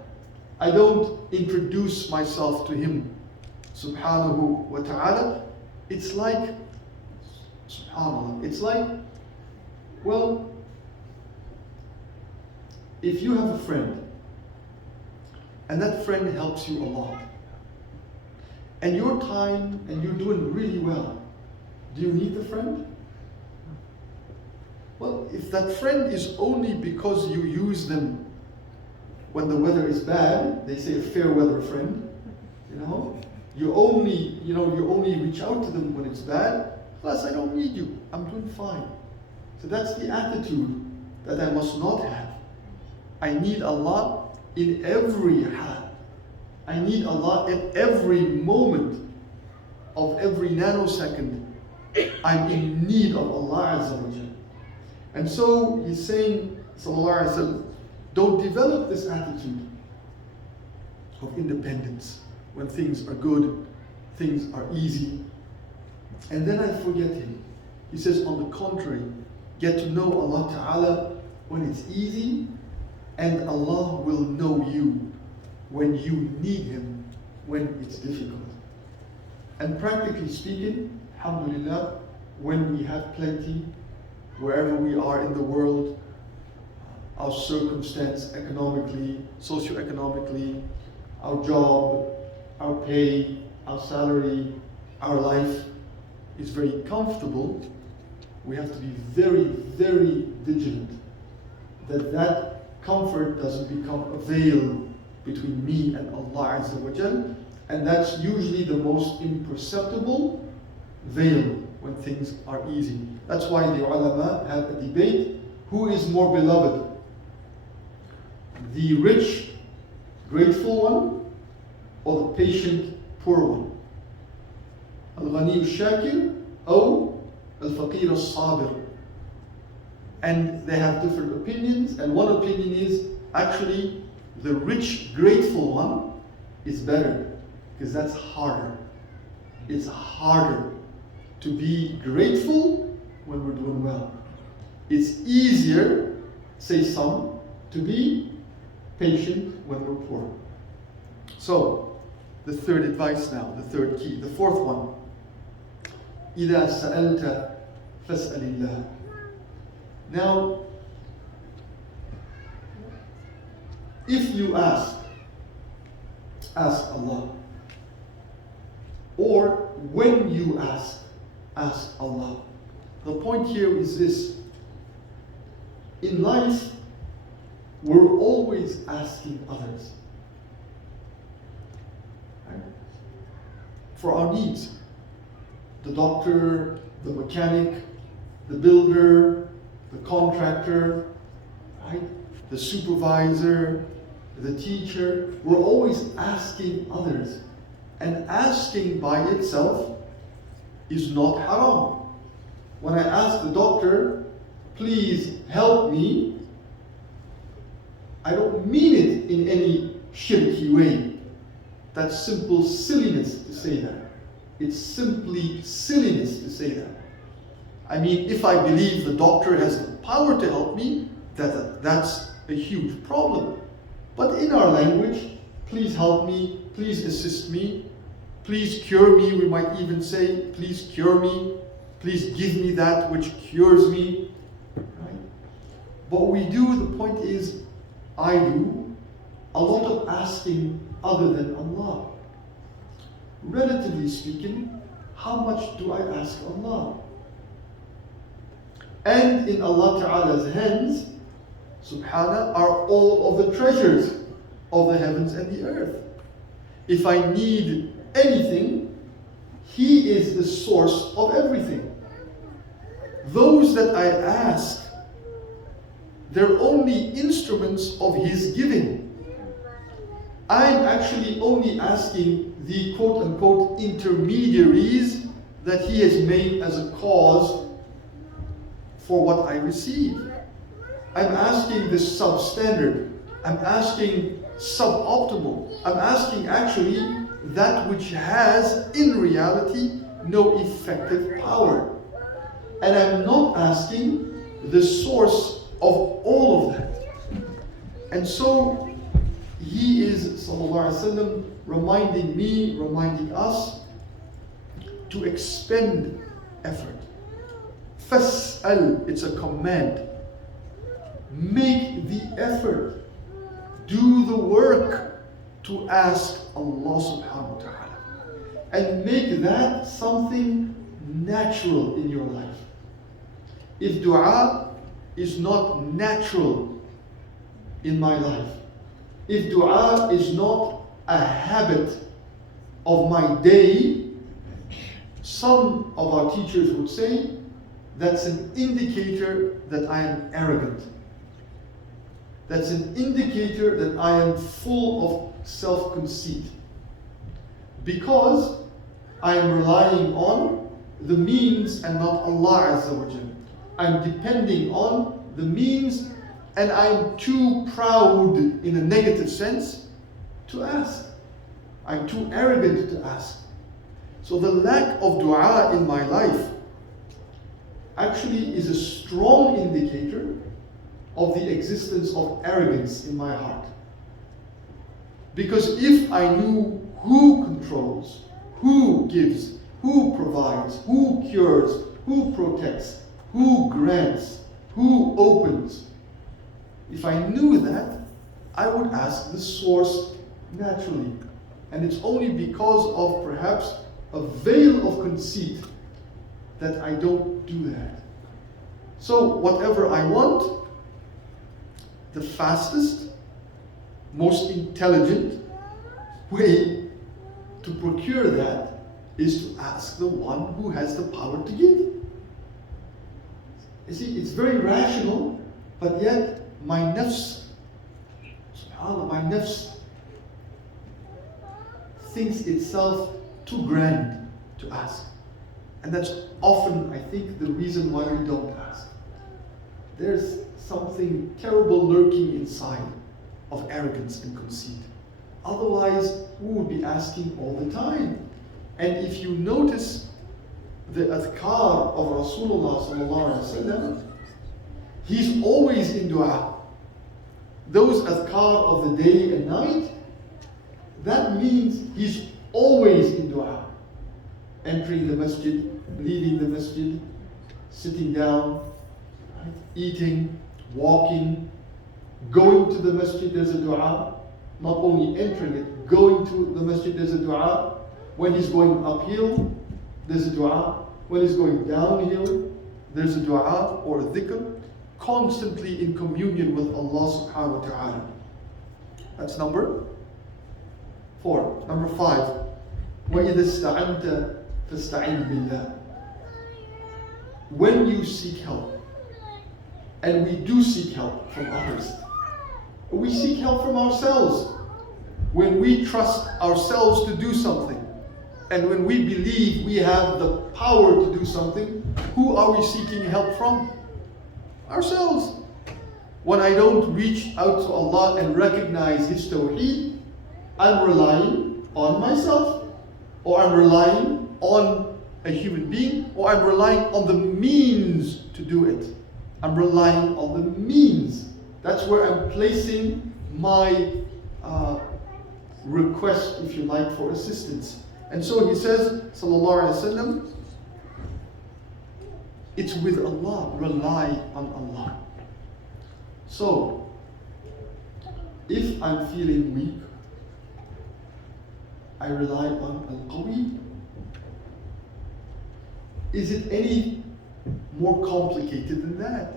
I don't introduce myself to Him, subhanahu wa ta'ala. It's like, subhanallah, it's like, well, if you have a friend, and that friend helps you a lot, and your time, and you're doing really well, do you need the friend? Well, if that friend is only because you use them when the weather is bad, they say a fair weather friend, you only reach out to them when it's bad, plus I don't need you, I'm doing fine. So that's the attitude that I must not have. I need Allah in every hal. I need Allah at every moment of every nanosecond. I'm in need of Allah Azza wa Jal. And so he's saying, sallallahu alaihi wasallam, don't develop this attitude of independence when things are good, things are easy, and then I forget Him. He says, on the contrary, get to know Allah Ta'ala when it's easy, and Allah will know you when you need Him when it's difficult. And practically speaking, alhamdulillah, when we have plenty, wherever we are in the world, our circumstance economically, socioeconomically, our job, our pay, our salary, our life is very comfortable, we have to be very, very vigilant that that comfort doesn't become a veil between me and Allah Azza wa Jal, and that's usually the most imperceptible veil when things are easy. That's why the ulama have a debate, who is more beloved? The rich, grateful one, or the patient, poor one? Al-Ghani al-Shakir, or Al-Faqir al-Sabir? And they have different opinions, and one opinion is actually the rich, grateful one is better, because that's harder. It's harder to be grateful when we're doing well. It's easier, say some, to be patient when we're poor. So, the third advice now, the third key. The fourth one إِذَا سَأَلْتَ فَاسْأَلِ اللَّهِ. Now, if you ask Allah. Or when you ask Allah. The point here is this. In life, we're always asking others. Right? For our needs. The doctor, the mechanic, the builder, the contractor, right? The supervisor, the teacher. We're always asking others. And asking by itself is not haram. When I ask the doctor, please help me, I don't mean it in any shirky way. That's simple silliness to say that. It's simply silliness to say that. I mean, if I believe the doctor has the power to help me, that's a huge problem. But in our language, please help me, please assist me, please cure me, we might even say, please cure me, please give me that which cures me. Right? What we do, the point is, I do a lot of asking other than Allah. Relatively speaking, how much do I ask Allah? And in Allah Ta'ala's hands, subhanahu, are all of the treasures of the heavens and the earth. If I need anything, He is the source of everything. Those that I ask, they're only instruments of His giving. I'm actually only asking the quote-unquote intermediaries that He has made as a cause for what I receive. I'm asking the substandard. I'm asking suboptimal. I'm asking actually that which has, in reality, no effective power. And I'm not asking the source of all of that. And so, He is, sallallahu alaihi wasallam, reminding me, reminding us, to expend effort. Fas'al, it's a command. Make the effort. Do the work to ask Allah subhanahu wa ta'ala. And make that something natural in your life. If dua is not natural in my life, if dua is not a habit of my day, some of our teachers would say that's an indicator that I am arrogant. That's an indicator that I am full of self-conceit. Because I am relying on the means and not Allah Azza wa Jalla. I'm depending on the means and I'm too proud in a negative sense to ask. I'm too arrogant to ask. So the lack of dua in my life actually is a strong indicator of the existence of arrogance in my heart. Because if I knew who controls, who gives, who provides, who cures, who protects, who grants, who opens, if I knew that, I would ask the source naturally. And it's only because of perhaps a veil of conceit that I don't do that. So whatever I want, the fastest, most intelligent way to procure that is to ask the one who has the power to give. You see, it's very rational, but yet my nafs, subhanAllah, my nafs thinks itself too grand to ask. And that's often, I think, the reason why we don't ask. There's something terrible lurking inside of arrogance and conceit. Otherwise, we would be asking all the time. And if you notice the adhkar of Rasulullah sallallahu alaihi wasallam, he's always in dua. Those adhkar of the day and night, that means he's always in dua. Entering the masjid, leaving the masjid, sitting down, right? Eating, walking, going to the masjid, there's a dua. Not only entering it, going to the masjid, there's a dua. When he's going uphill, there's a dua. When he's going downhill, there's a dua or a dhikr. Constantly in communion with Allah subhanahu wa ta'ala. That's number 4. Number 5. وَإِذَا اسْتَعَنْتَ فَاسْتَعِنْ بِاللَّهِ. When you seek help, and we do seek help from others, we seek help from ourselves. When we trust ourselves to do something, and when we believe we have the power to do something, who are we seeking help from? Ourselves. When I don't reach out to Allah and recognize His Tawheed, I'm relying on myself, or I'm relying on a human being, or I'm relying on the means to do it. I'm relying on the means. That's where I'm placing my request, if you like, for assistance. And so he says, sallallahu alaihi wasallam, it's with Allah, rely on Allah. So, if I'm feeling weak, I rely on Al-Qawi. Is it any more complicated than that?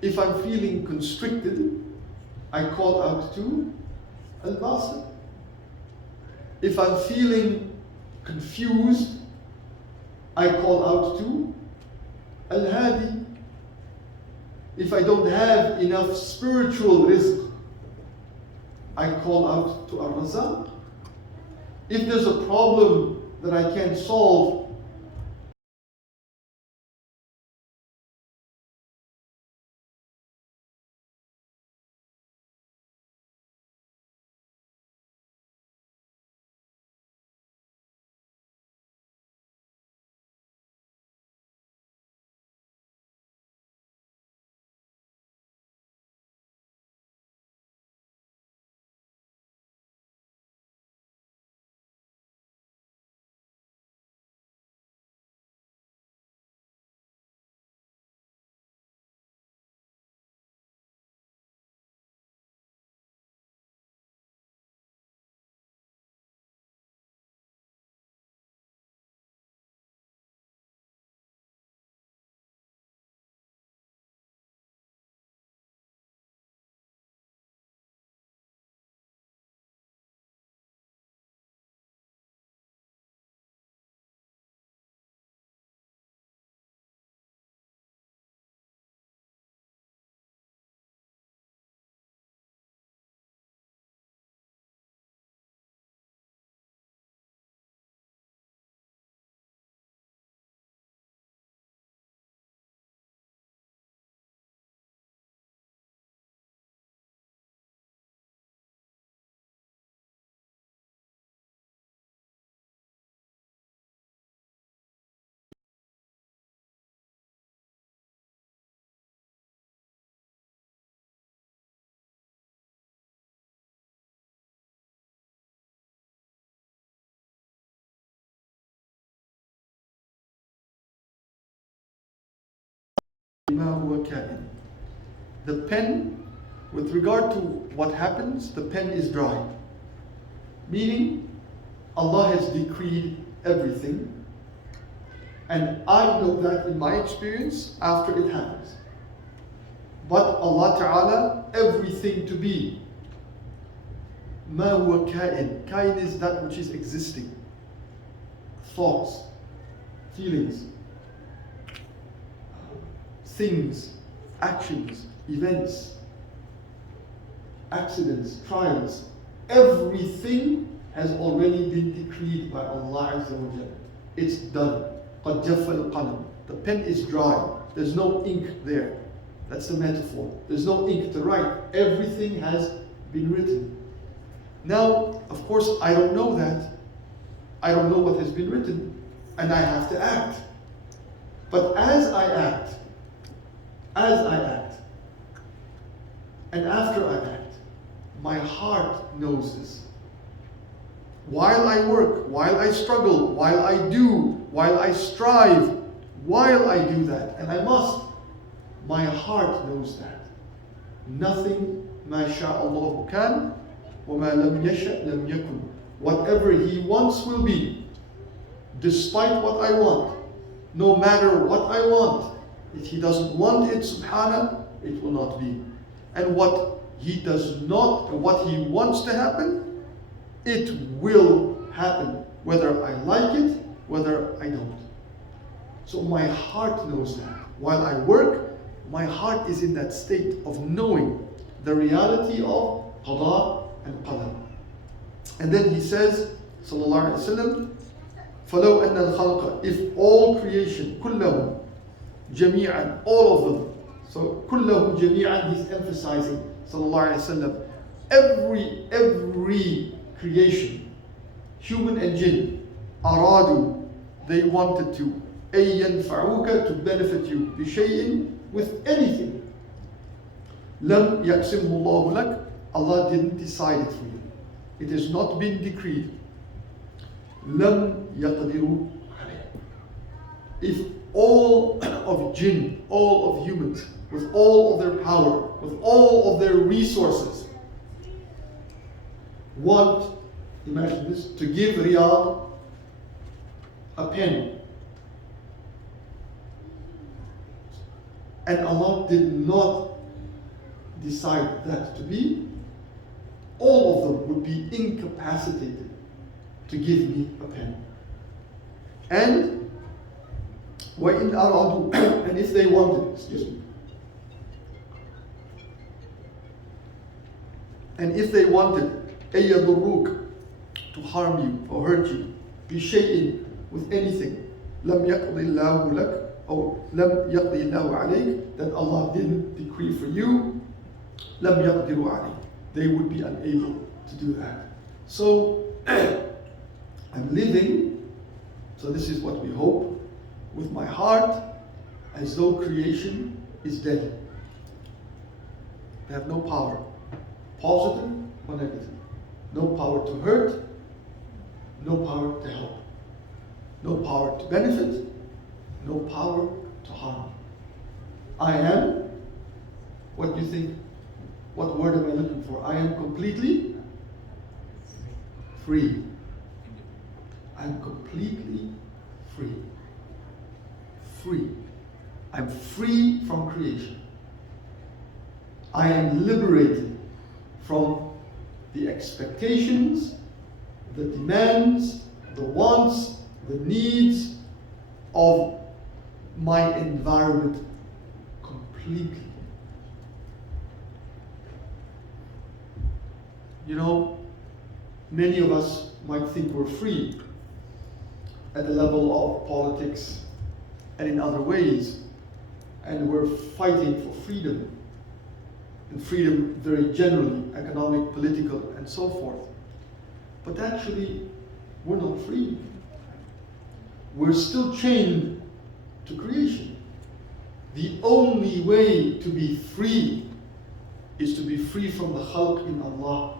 If I'm feeling constricted, I call out to Al-Basit. If I'm feeling confused, I call out to Al-Hadi. If I don't have enough spiritual rizq, I call out to Ar-Razaq. If there's a problem that I can't solve, the pen, with regard to what happens, the pen is dry. Meaning, Allah has decreed everything, and I know that in my experience after it happens. But Allah Ta'ala, everything to be. Ma huwa kain. Kain is that which is existing. Thoughts, feelings, things, actions, events, accidents, trials. Everything has already been decreed by Allah Azza wa Jalla. It's done. قَدْ جَفَّ الْقَلَمُ. The pen is dry. There's no ink there. That's the metaphor. There's no ink to write. Everything has been written. Now, of course, I don't know that. I don't know what has been written, and I have to act. But as I act, and after I act, my heart knows this. While I work, while I struggle, while I do while I strive, while I do that, and I must, my heart knows that. Nothing ما شاء الله كان وما لم يشأ لم يكن. Whatever He wants will be, despite what I want. No matter what I want, if He doesn't want it, subhanahu, it will not be. And what He does not, what He wants to happen, it will happen, whether I like it, whether I don't. So my heart knows that. While I work, my heart is in that state of knowing the reality of qada and qadar. And then he says, sallallahu alaihi wasallam, فَلَوْ أَنَّ الْخَلْقَ, if all creation, كُلَّهُمْ جَمِيعًا, all of them. So كُلَّهُمْ جَمِيعًا, he's emphasizing, sallallahu alaihi wasallam, every creation, human and jinn, aradu, they wanted to, أَن يَنْفَعُوكَ, to benefit you, بِشَيْءٍ, with anything. لَمْ يَقْسِمْهُ اللَّهُ لَكَ, Allah didn't decide it for you. It has not been decreed. لَمْ يَقْدِرُوا عَلَيْهِ. If all of jinn, all of humans, with all of their power, with all of their resources, want, imagine this, to give Riyad a pen, and Allah did not decide that to be, all of them would be incapacitated to give me a pen. And وَإِنْ أَرَادُوا, and if they wanted, excuse me, and if they wanted أَن يَضُرُّوكَ, to harm you or hurt you, بِشَيْءٍ, with anything, لَمْ يَقْضِ اللَّهُ لَكَ, or لَمْ يَقْضِ اللَّهُ عَلَيْكَ, that Allah didn't decree for you, لَمْ يَقْدِرُوا عَلَيْكَ, they would be unable to do that. So I'm living, so this is what we hope, with my heart as though creation is dead. They have no power, positive or negative. No power to hurt, no power to help, no power to benefit, no power to harm. I am, what do you think? What word am I looking for? I am completely free. I'm completely free. Free. I'm free from creation. I am liberated from the expectations, the demands, the wants, the needs of my environment completely. You know, many of us might think we're free at the level of politics and in other ways, and we're fighting for freedom, and freedom very generally, economic, political, and so forth. But actually, we're not free. We're still chained to creation. The only way to be free is to be free from the khalq in Allah.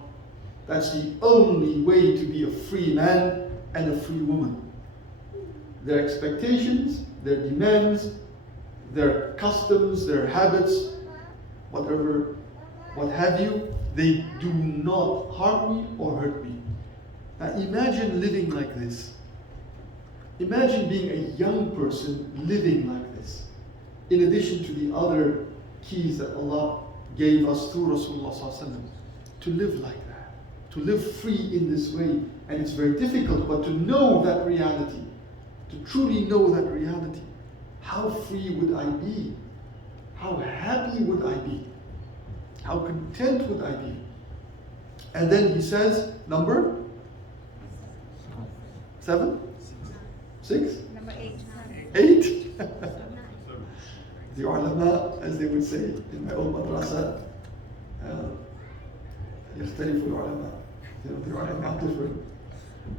That's the only way to be a free man and a free woman. Their expectations, their demands, their customs, their habits, whatever, what have you, they do not harm me or hurt me. Now imagine living like this. Imagine being a young person living like this. In addition to the other keys that Allah gave us through Rasulullah ﷺ, to live like that, to live free in this way. And it's very difficult, but to know that reality, to truly know that reality, how free would I be? How happy would I be? How content would I be? And then he says, number 7? 6? Number 8. 8? The ulama, as they would say in my old madrasa, يختلف العلماء. The ulama are different.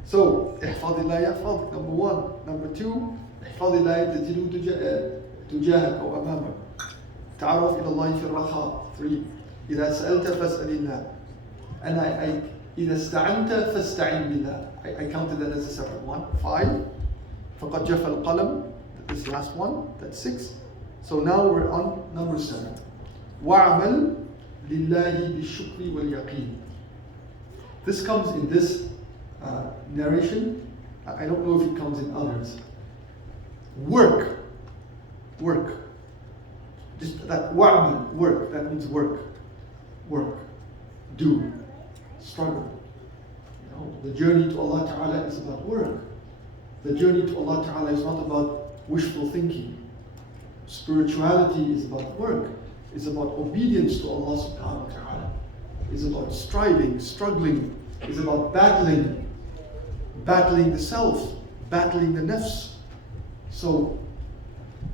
So, احفظ الله يحفظك, number 1. Number 2, احفظ الله تجده تجاهك أو أمامك. تعرف إلى الله في الرخاء. 3. إذا سألت فاسأل الله. And إذا استعنت فاستعن بالله. I counted that as a separate one. 5. فَقَدْ جَفَ الْقَلَمُ. This last one, that's 6. So now we're on number 7. وَعْمَلْ لِلَّهِ بِالشُّكْرِ وَالْيَقِينِ. This comes in this narration. I don't know if it comes in others. Work. Just that wa'mal, work, that means work. Work. Do. Struggle. You know, the journey to Allah Ta'ala is about work. The journey to Allah Ta'ala is not about wishful thinking. Spirituality is about work. It's about obedience to Allah Subhanahu wa Ta'ala. It's about striving, struggling. It's about battling the self, battling the nafs. So,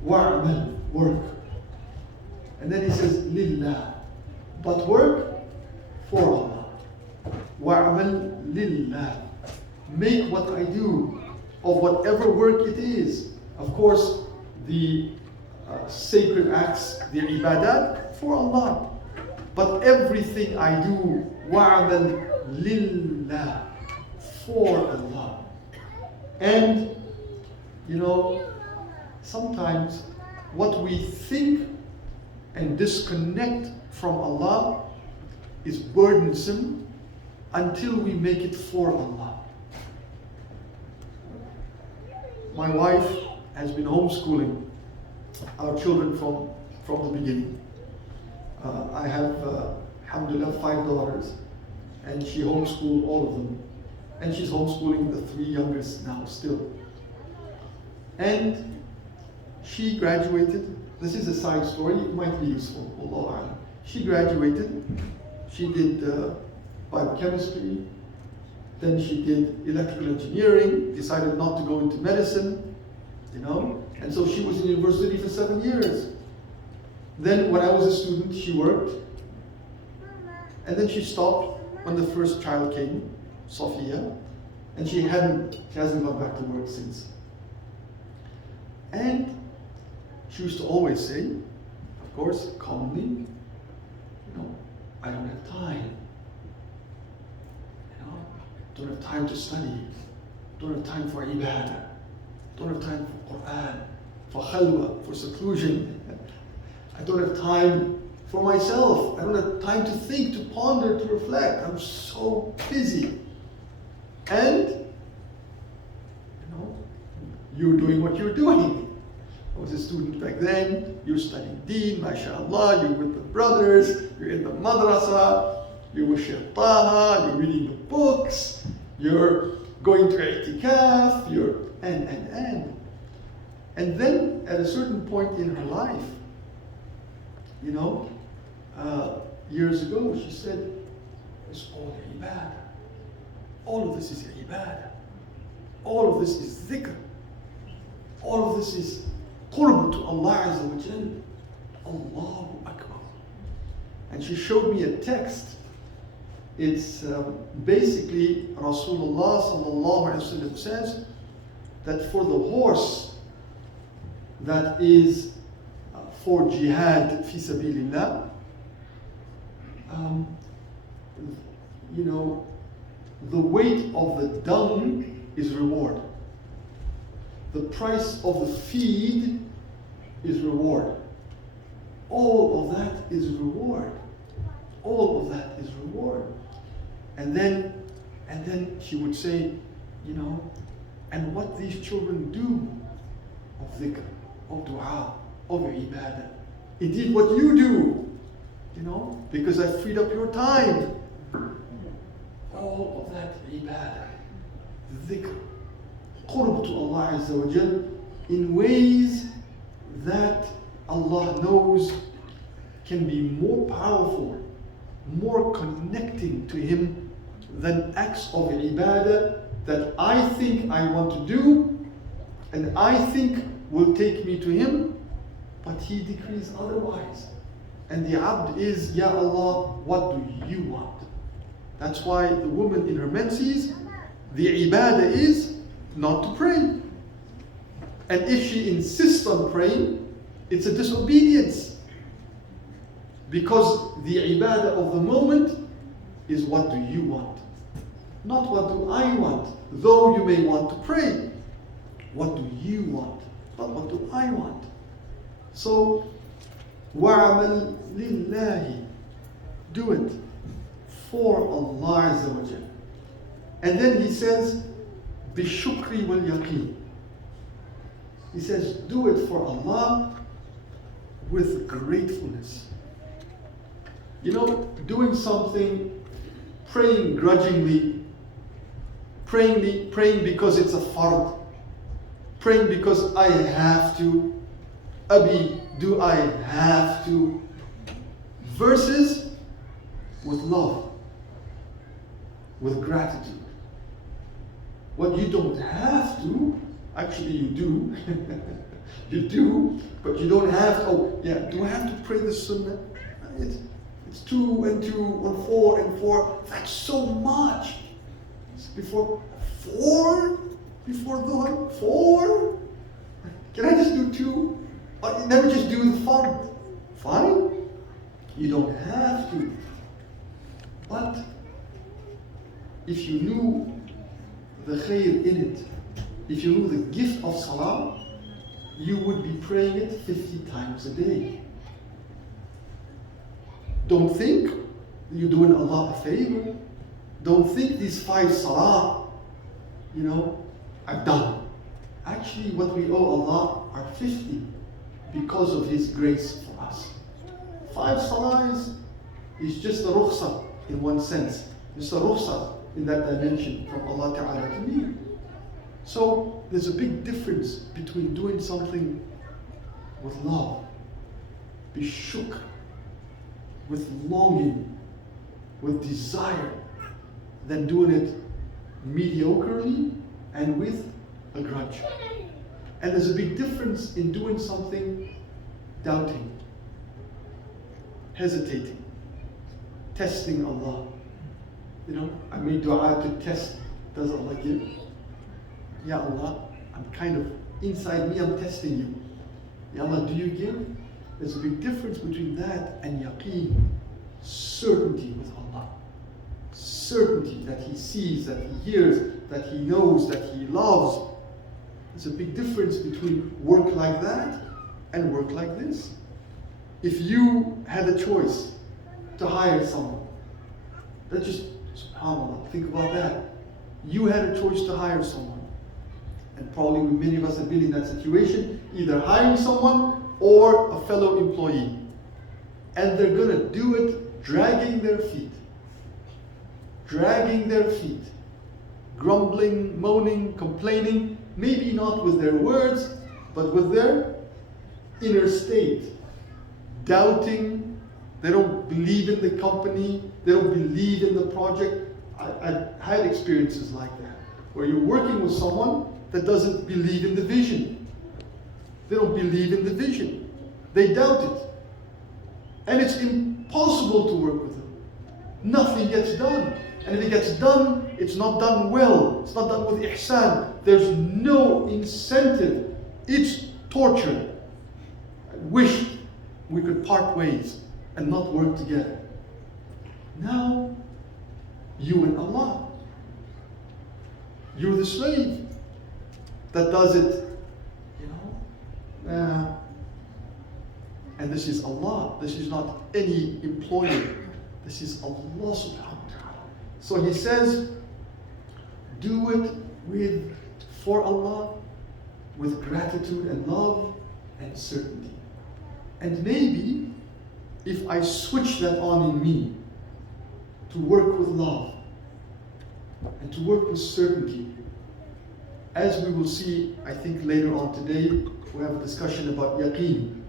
wa'mal, work. And then he says, lillah. But work for Allah. Wa'mal lillah. Make what I do, of whatever work it is. Of course, the sacred acts, the ibadat, for Allah. But everything I do, wa'mal lillah, for Allah. And, you know, sometimes what we think and disconnect from Allah is burdensome until we make it for Allah. My wife has been homeschooling our children from the beginning. I have, alhamdulillah, 5 daughters, and she homeschooled all of them. And she's homeschooling the 3 youngest now still. And she graduated. This is a side story, it might be useful. Allahu A'lam. She graduated. She did biochemistry. Then she did electrical engineering, decided not to go into medicine, you know. And so she was in university for 7 years. Then when I was a student, she worked. And then she stopped when the first child came, Sophia. And she hasn't gone back to work since. And she used to always say, of course, calmly, you know, I don't have time. You know, don't have time to study. Don't have time for ibadah. Don't have time for Quran, for khalwa, for seclusion. I don't have time for myself. I don't have time to think, to ponder, to reflect. I'm so busy. And, you know, you're doing what you're doing. I was a student back then. You're studying Deen, mashallah. You're with the brothers. You're in the madrasa. You're with Shaykh Taha. You're reading the books. You're going to i'tikaf. You're and then at a certain point in her life, you know, years ago, she said, it's all ibadah. All of this is ibadah. All of this is dhikr. All of this is qurb to Allah Azza wa Jal. Allahu Akbar. And she showed me a text. It's basically Rasulullah sallallahu alaihi wasallam says that for the horse that is for jihad fi sabilillah, you know, the weight of the dung is reward. The price of the feed is reward. All of that is reward. All of that is reward. And then she would say, you know, and what these children do of dhikr, of dua, of ibadah. Indeed, what you do, you know, because I freed up your time. All of that ibadah, dhikr, qurb to Allah Azza wa Jal in ways that Allah knows can be more powerful, more connecting to Him than acts of ibadah that I think I want to do and I think will take me to Him, but He decrees otherwise. And the abd is, Ya Allah, what do you want? That's why the woman in her menses, the ibadah is not to pray. And if she insists on praying, it's a disobedience. Because the ibadah of the moment is what do you want? Not what do I want, though you may want to pray. What do you want? Not what do I want? So, وَعَمَلْ لِلَّهِ. Do it for Allah Azza wa Jal. And then he says, بِالشُّكْرِ وَالْيَقِينِ. He says, do it for Allah with gratefulness. You know, doing something, praying grudgingly, praying because it's a fard, praying because I have to, Abi, do I have to, versus with love, with gratitude. What you don't have to, actually you do, you do, but you don't have to, oh yeah, do I have to pray the sunnah? It's 2 and 2 and 4 and 4, that's so much. It's before 4, before Dhuhr, 4? Can I just do 2? Or you never just do the fard? Fine, you don't have to. But if you knew the khair in it, if you knew the gift of salah, you would be praying it 50 times a day. Don't think you're doing Allah a favor. Don't think these 5 salah, I've done. Actually, what we owe Allah are 50 because of His grace for us. 5 salahs is just a rukhsah in one sense. Just a rukhsah in that dimension from Allah Ta'ala to me. So there's a big difference between doing something with love, bishukr, with longing, with desire, than doing it mediocrely and with a grudge. And there's a big difference in doing something doubting, hesitating, testing Allah. I made dua to test, does Allah give? Ya Allah, I'm kind of, inside me I'm testing you. Ya Allah, do you give? There's a big difference between that and yaqeen, certainty with Allah. Certainty that He sees, that He hears, that He knows, that He loves. There's a big difference between work like that and work like this. If you had a choice to hire someone, that just, subhanAllah, think about that. You had a choice to hire someone. And probably many of us have been in that situation, either hiring someone or a fellow employee. And they're going to do it dragging their feet. Dragging their feet. Grumbling, moaning, complaining, maybe not with their words, but with their inner state. Doubting, they don't believe in the company, they don't believe in the project. I've had experiences like that, where you're working with someone that doesn't believe in the vision. They don't believe in the vision. They doubt it. And it's impossible to work with them. Nothing gets done. And if it gets done, it's not done well. It's not done with ihsan. There's no incentive. It's torture. I wish we could part ways and not work together. Now, you and Allah. You're the slave that does it, and this is Allah. This is not any employer. This is Allah subhanahu wa ta'ala. So He says, do it for Allah, with gratitude and love and certainty. And maybe if I switch that on in me to work with love and to work with certainty, as we will see, I think later on today, we have a discussion about yaqeen.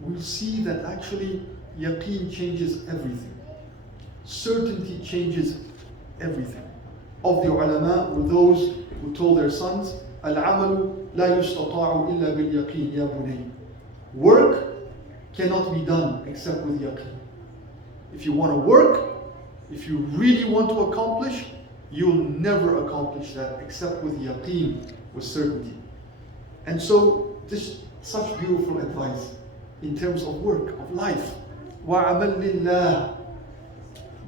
We'll see that actually yaqeen changes everything. Certainty changes everything. Of the ulama were those who told their sons, Al-amalu la yustata'u illa bil yaqeen ya bunay. Work cannot be done except with yaqeen. If you want to work, if you really want to accomplish, you'll never accomplish that except with yaqeen, with certainty. And so, this such beautiful advice in terms of work, of life. وَعَمَلْ لِلَّهِ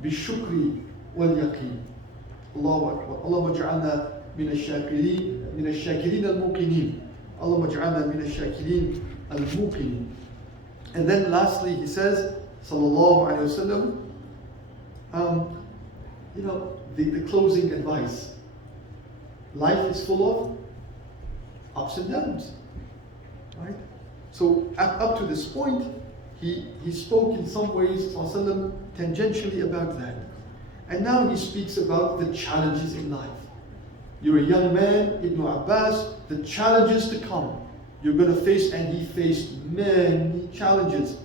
بِالشُّكْرِ وَالْيَقِينِ. Allahu Akbar. Allahumma ja'alna min ash-shakirin من الشاكرين الموقنين. اللهم اجعلنا من الشاكرين الموقنين. And then lastly he says, sallallahu alayhi wasallam, the closing advice. Life is full of ups and downs, right? So up to this point, he spoke in some ways, sallallahu tangentially about that. And now he speaks about the challenges in life. You're a young man, Ibn Abbas, the challenges to come. You're going to face, and he faced many challenges.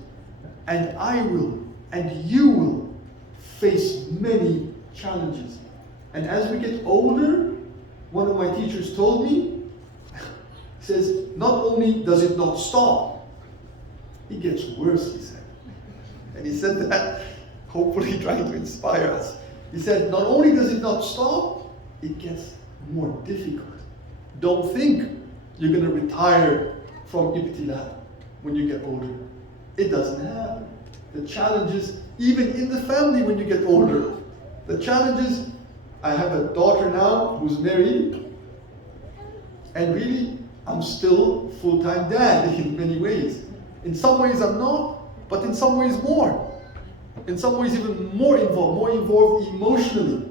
And I will, and you will face many challenges. And as we get older, one of my teachers told me, he says, not only does it not stop, it gets worse, he said. And he said that, hopefully trying to inspire us. He said, not only does it not stop, it gets more difficult. Don't think you're going to retire from ibtila when you get older. It doesn't happen. The challenges, even in the family when you get older, the challenges, I have a daughter now who's married, and really, I'm still full-time dad in many ways. In some ways I'm not, but in some ways more. In some ways even more involved emotionally,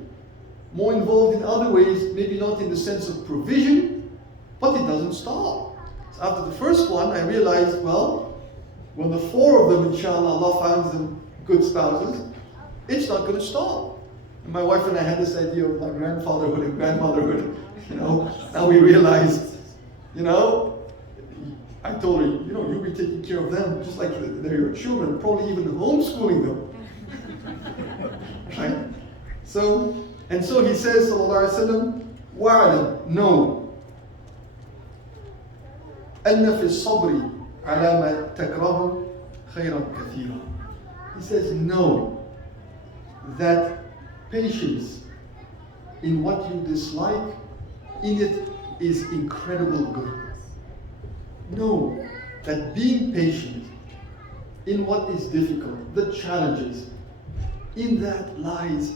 more involved in other ways, maybe not in the sense of provision, but it doesn't stop. So after the first one, I realized, well, when the four of them, inshallah, Allah finds them good spouses, it's not going to stop. And my wife and I had this idea of like grandfatherhood and grandmotherhood, Now we realized, I told her, you'll be taking care of them just like they're your children, probably even homeschooling them. Right? So he says, sallallahu alaihi wasallam, wa'alam, know, أن في الصبر على ما تكره خيرا كثيرا. He says, know that patience in what you dislike, in it is incredible good. Know that being patient in what is difficult, the challenges, in that lies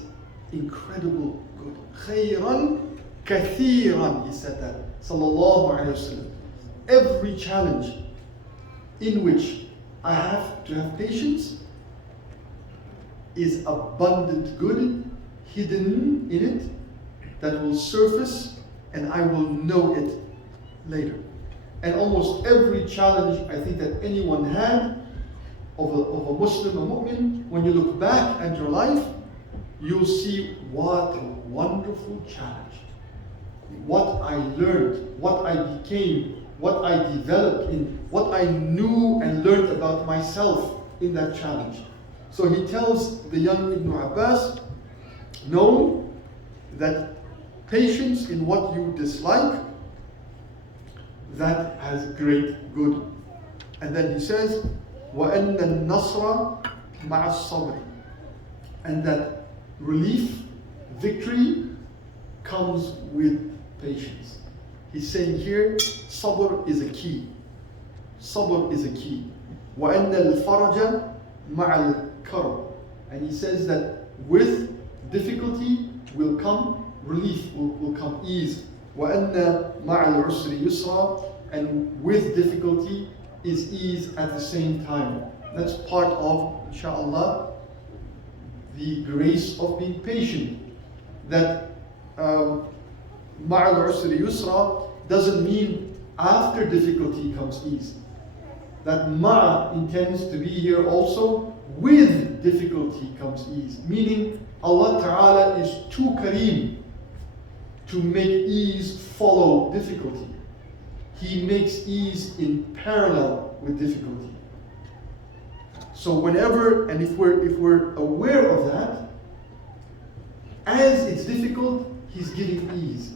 incredible good. خيرا كثيرا, he said that, sallallahu alayhi wasallam. Every challenge in which I have to have patience is abundant good hidden in it that will surface and I will know it later. And almost every challenge I think that anyone had of a Muslim, a mu'min, when you look back at your life, you'll see what a wonderful challenge. What I learned, what I became, what I developed in, what I knew and learned about myself in that challenge. So he tells the young Ibn Abbas, know that patience in what you dislike, that has great good. And then he says, وَأَنَّ النَّصْرَ مَعَ الصَّبْرِ, and that relief, victory, comes with patience. He's saying here, sabr is a key. Sabr is a key. وَأَنَّ الْفَرَجَ مَعَ الْكَرْبِ, and he says that with difficulty will come relief, will come ease. وَأَنَّ مَعَ الْعُسْرِ يُسْرًا, and with difficulty is ease at the same time. That's part of, inshallah, the grace of being patient. That مَعَ الْعُسْرِ يُسْرًا doesn't mean after difficulty comes ease. That ma intends to be here also, with difficulty comes ease. Meaning Allah Ta'ala is too kareem to make ease follow difficulty. He makes ease in parallel with difficulty. So whenever, and if we're aware of that, as it's difficult, He's giving ease.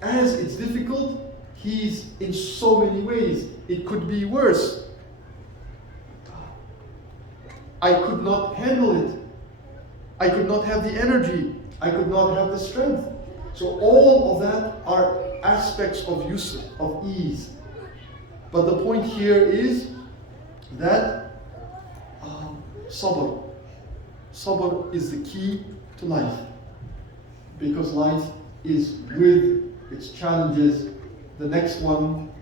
As it's difficult, He's in so many ways. It could be worse. I could not handle it. I could not have the energy. I could not have the strength. So all of that are aspects of yusr, of ease. But the point here is that sabr. Sabr is the key to life. Because life is with its challenges. The next one,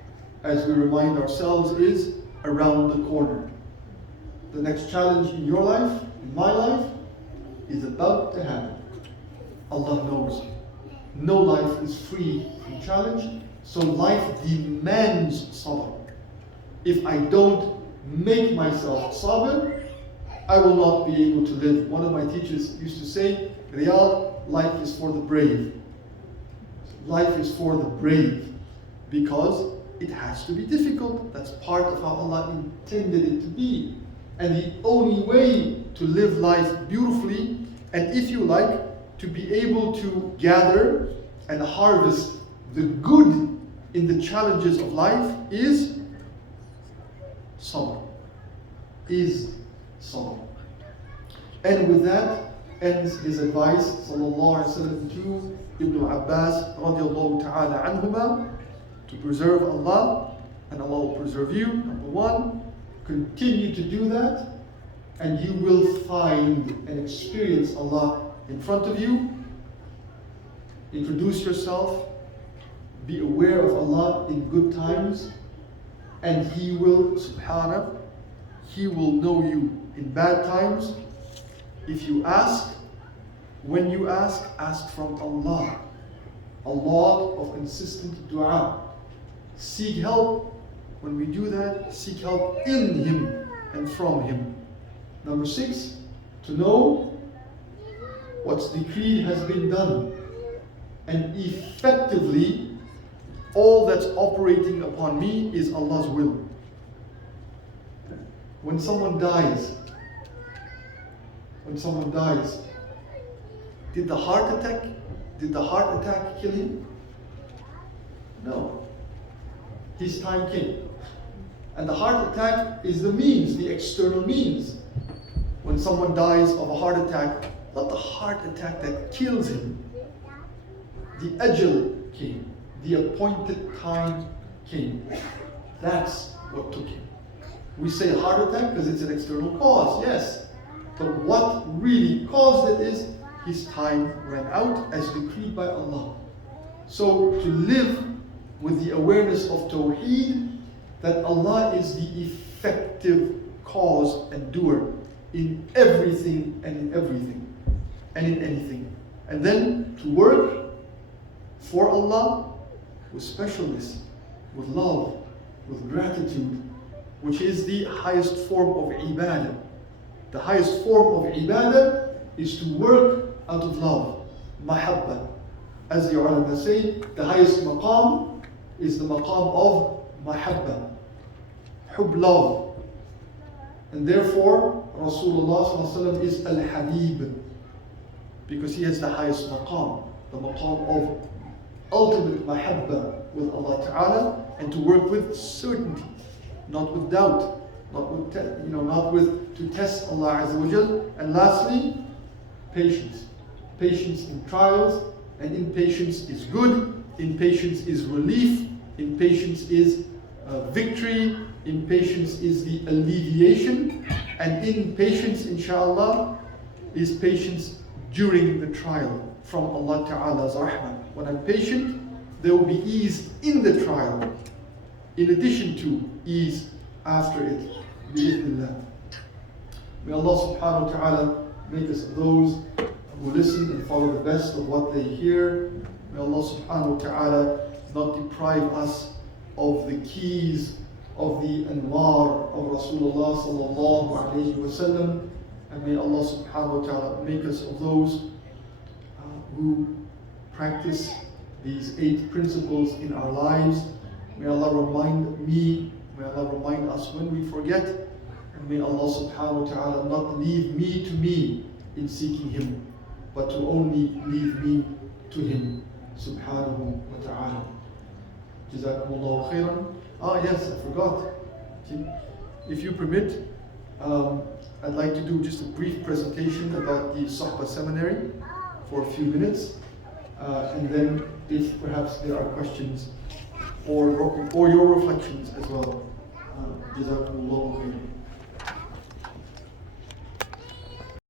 as we remind ourselves, is around the corner. The next challenge in your life, in my life, is about to happen. Allah knows. No life is free from challenge, so life demands sabr. If I don't make myself sabr, I will not be able to live. One of my teachers used to say, Riad, life is for the brave. Life is for the brave because it has to be difficult. That's part of how Allah intended it to be. And the only way to live life beautifully, and if you like, to be able to gather and harvest the good in the challenges of life is sabr. Is sabr. And with that ends his advice, sallallahu alaihi wasallam, to Ibn Abbas radiallahu ta'ala anhuma, to preserve Allah, and Allah will preserve you. Number one, continue to do that, and you will find and experience Allah in front of you. Introduce yourself, be aware of Allah in good times, and He will, subhanahu, He will know you in bad times. If you ask, when you ask from Allah. A lot of consistent dua. Seek help. When we do that, seek help in Him and from Him. Number 6, to know what's decreed has been done. And effectively, all that's operating upon me is Allah's will. When someone dies, did the heart attack kill him? No. His time came. And the heart attack is the means, the external means. When someone dies of a heart attack, not the heart attack that kills him. The ajal came. The appointed time came. That's what took him. We say heart attack because it's an external cause, yes. But what really caused it is his time ran out as decreed by Allah. So to live with the awareness of Tawheed, that Allah is the effective cause and doer in everything and in everything and in anything. And then to work for Allah with specialness, with love, with gratitude, which is the highest form of ibadah. The highest form of ibadah is to work out of love, mahabbah. As the ulama say, the highest maqam is the maqam of mahabbah, hub, love. And therefore, Rasulullah is al-Habib, because he has the highest maqam, the maqam of ultimate mahabbah with Allah Ta'ala, and to work with certainty, not with doubt, not with to test Allah Azza wa Jal. And lastly, patience. Patience in trials, and in patience is good, in patience is relief, in patience is victory, in patience is the alleviation, and in patience, inshallah, is patience during the trial from Allah Ta'ala's rahmah. When I'm patient, there will be ease in the trial, in addition to ease after it. Bi-idhnillah. May Allah subhanahu wa ta'ala make us those who listen and follow the best of what they hear. May Allah subhanahu wa ta'ala not deprive us of the keys of the anwar of Rasulullah sallallahu alayhi wa sallam. And may Allah subhanahu wa ta'ala make us of those who practice these 8 principles in our lives. May Allah remind me, may Allah remind us when we forget, and may Allah subhanahu wa ta'ala not leave me to me in seeking Him, but to only leave me to Him subhanahu wa ta'ala. Jazakumullahu khairan. Yes, I forgot. If you permit, I'd like to do just a brief presentation about the Sahba Seminary for a few minutes, and then if perhaps there are questions or your reflections as well. Jazakumullahu khairan.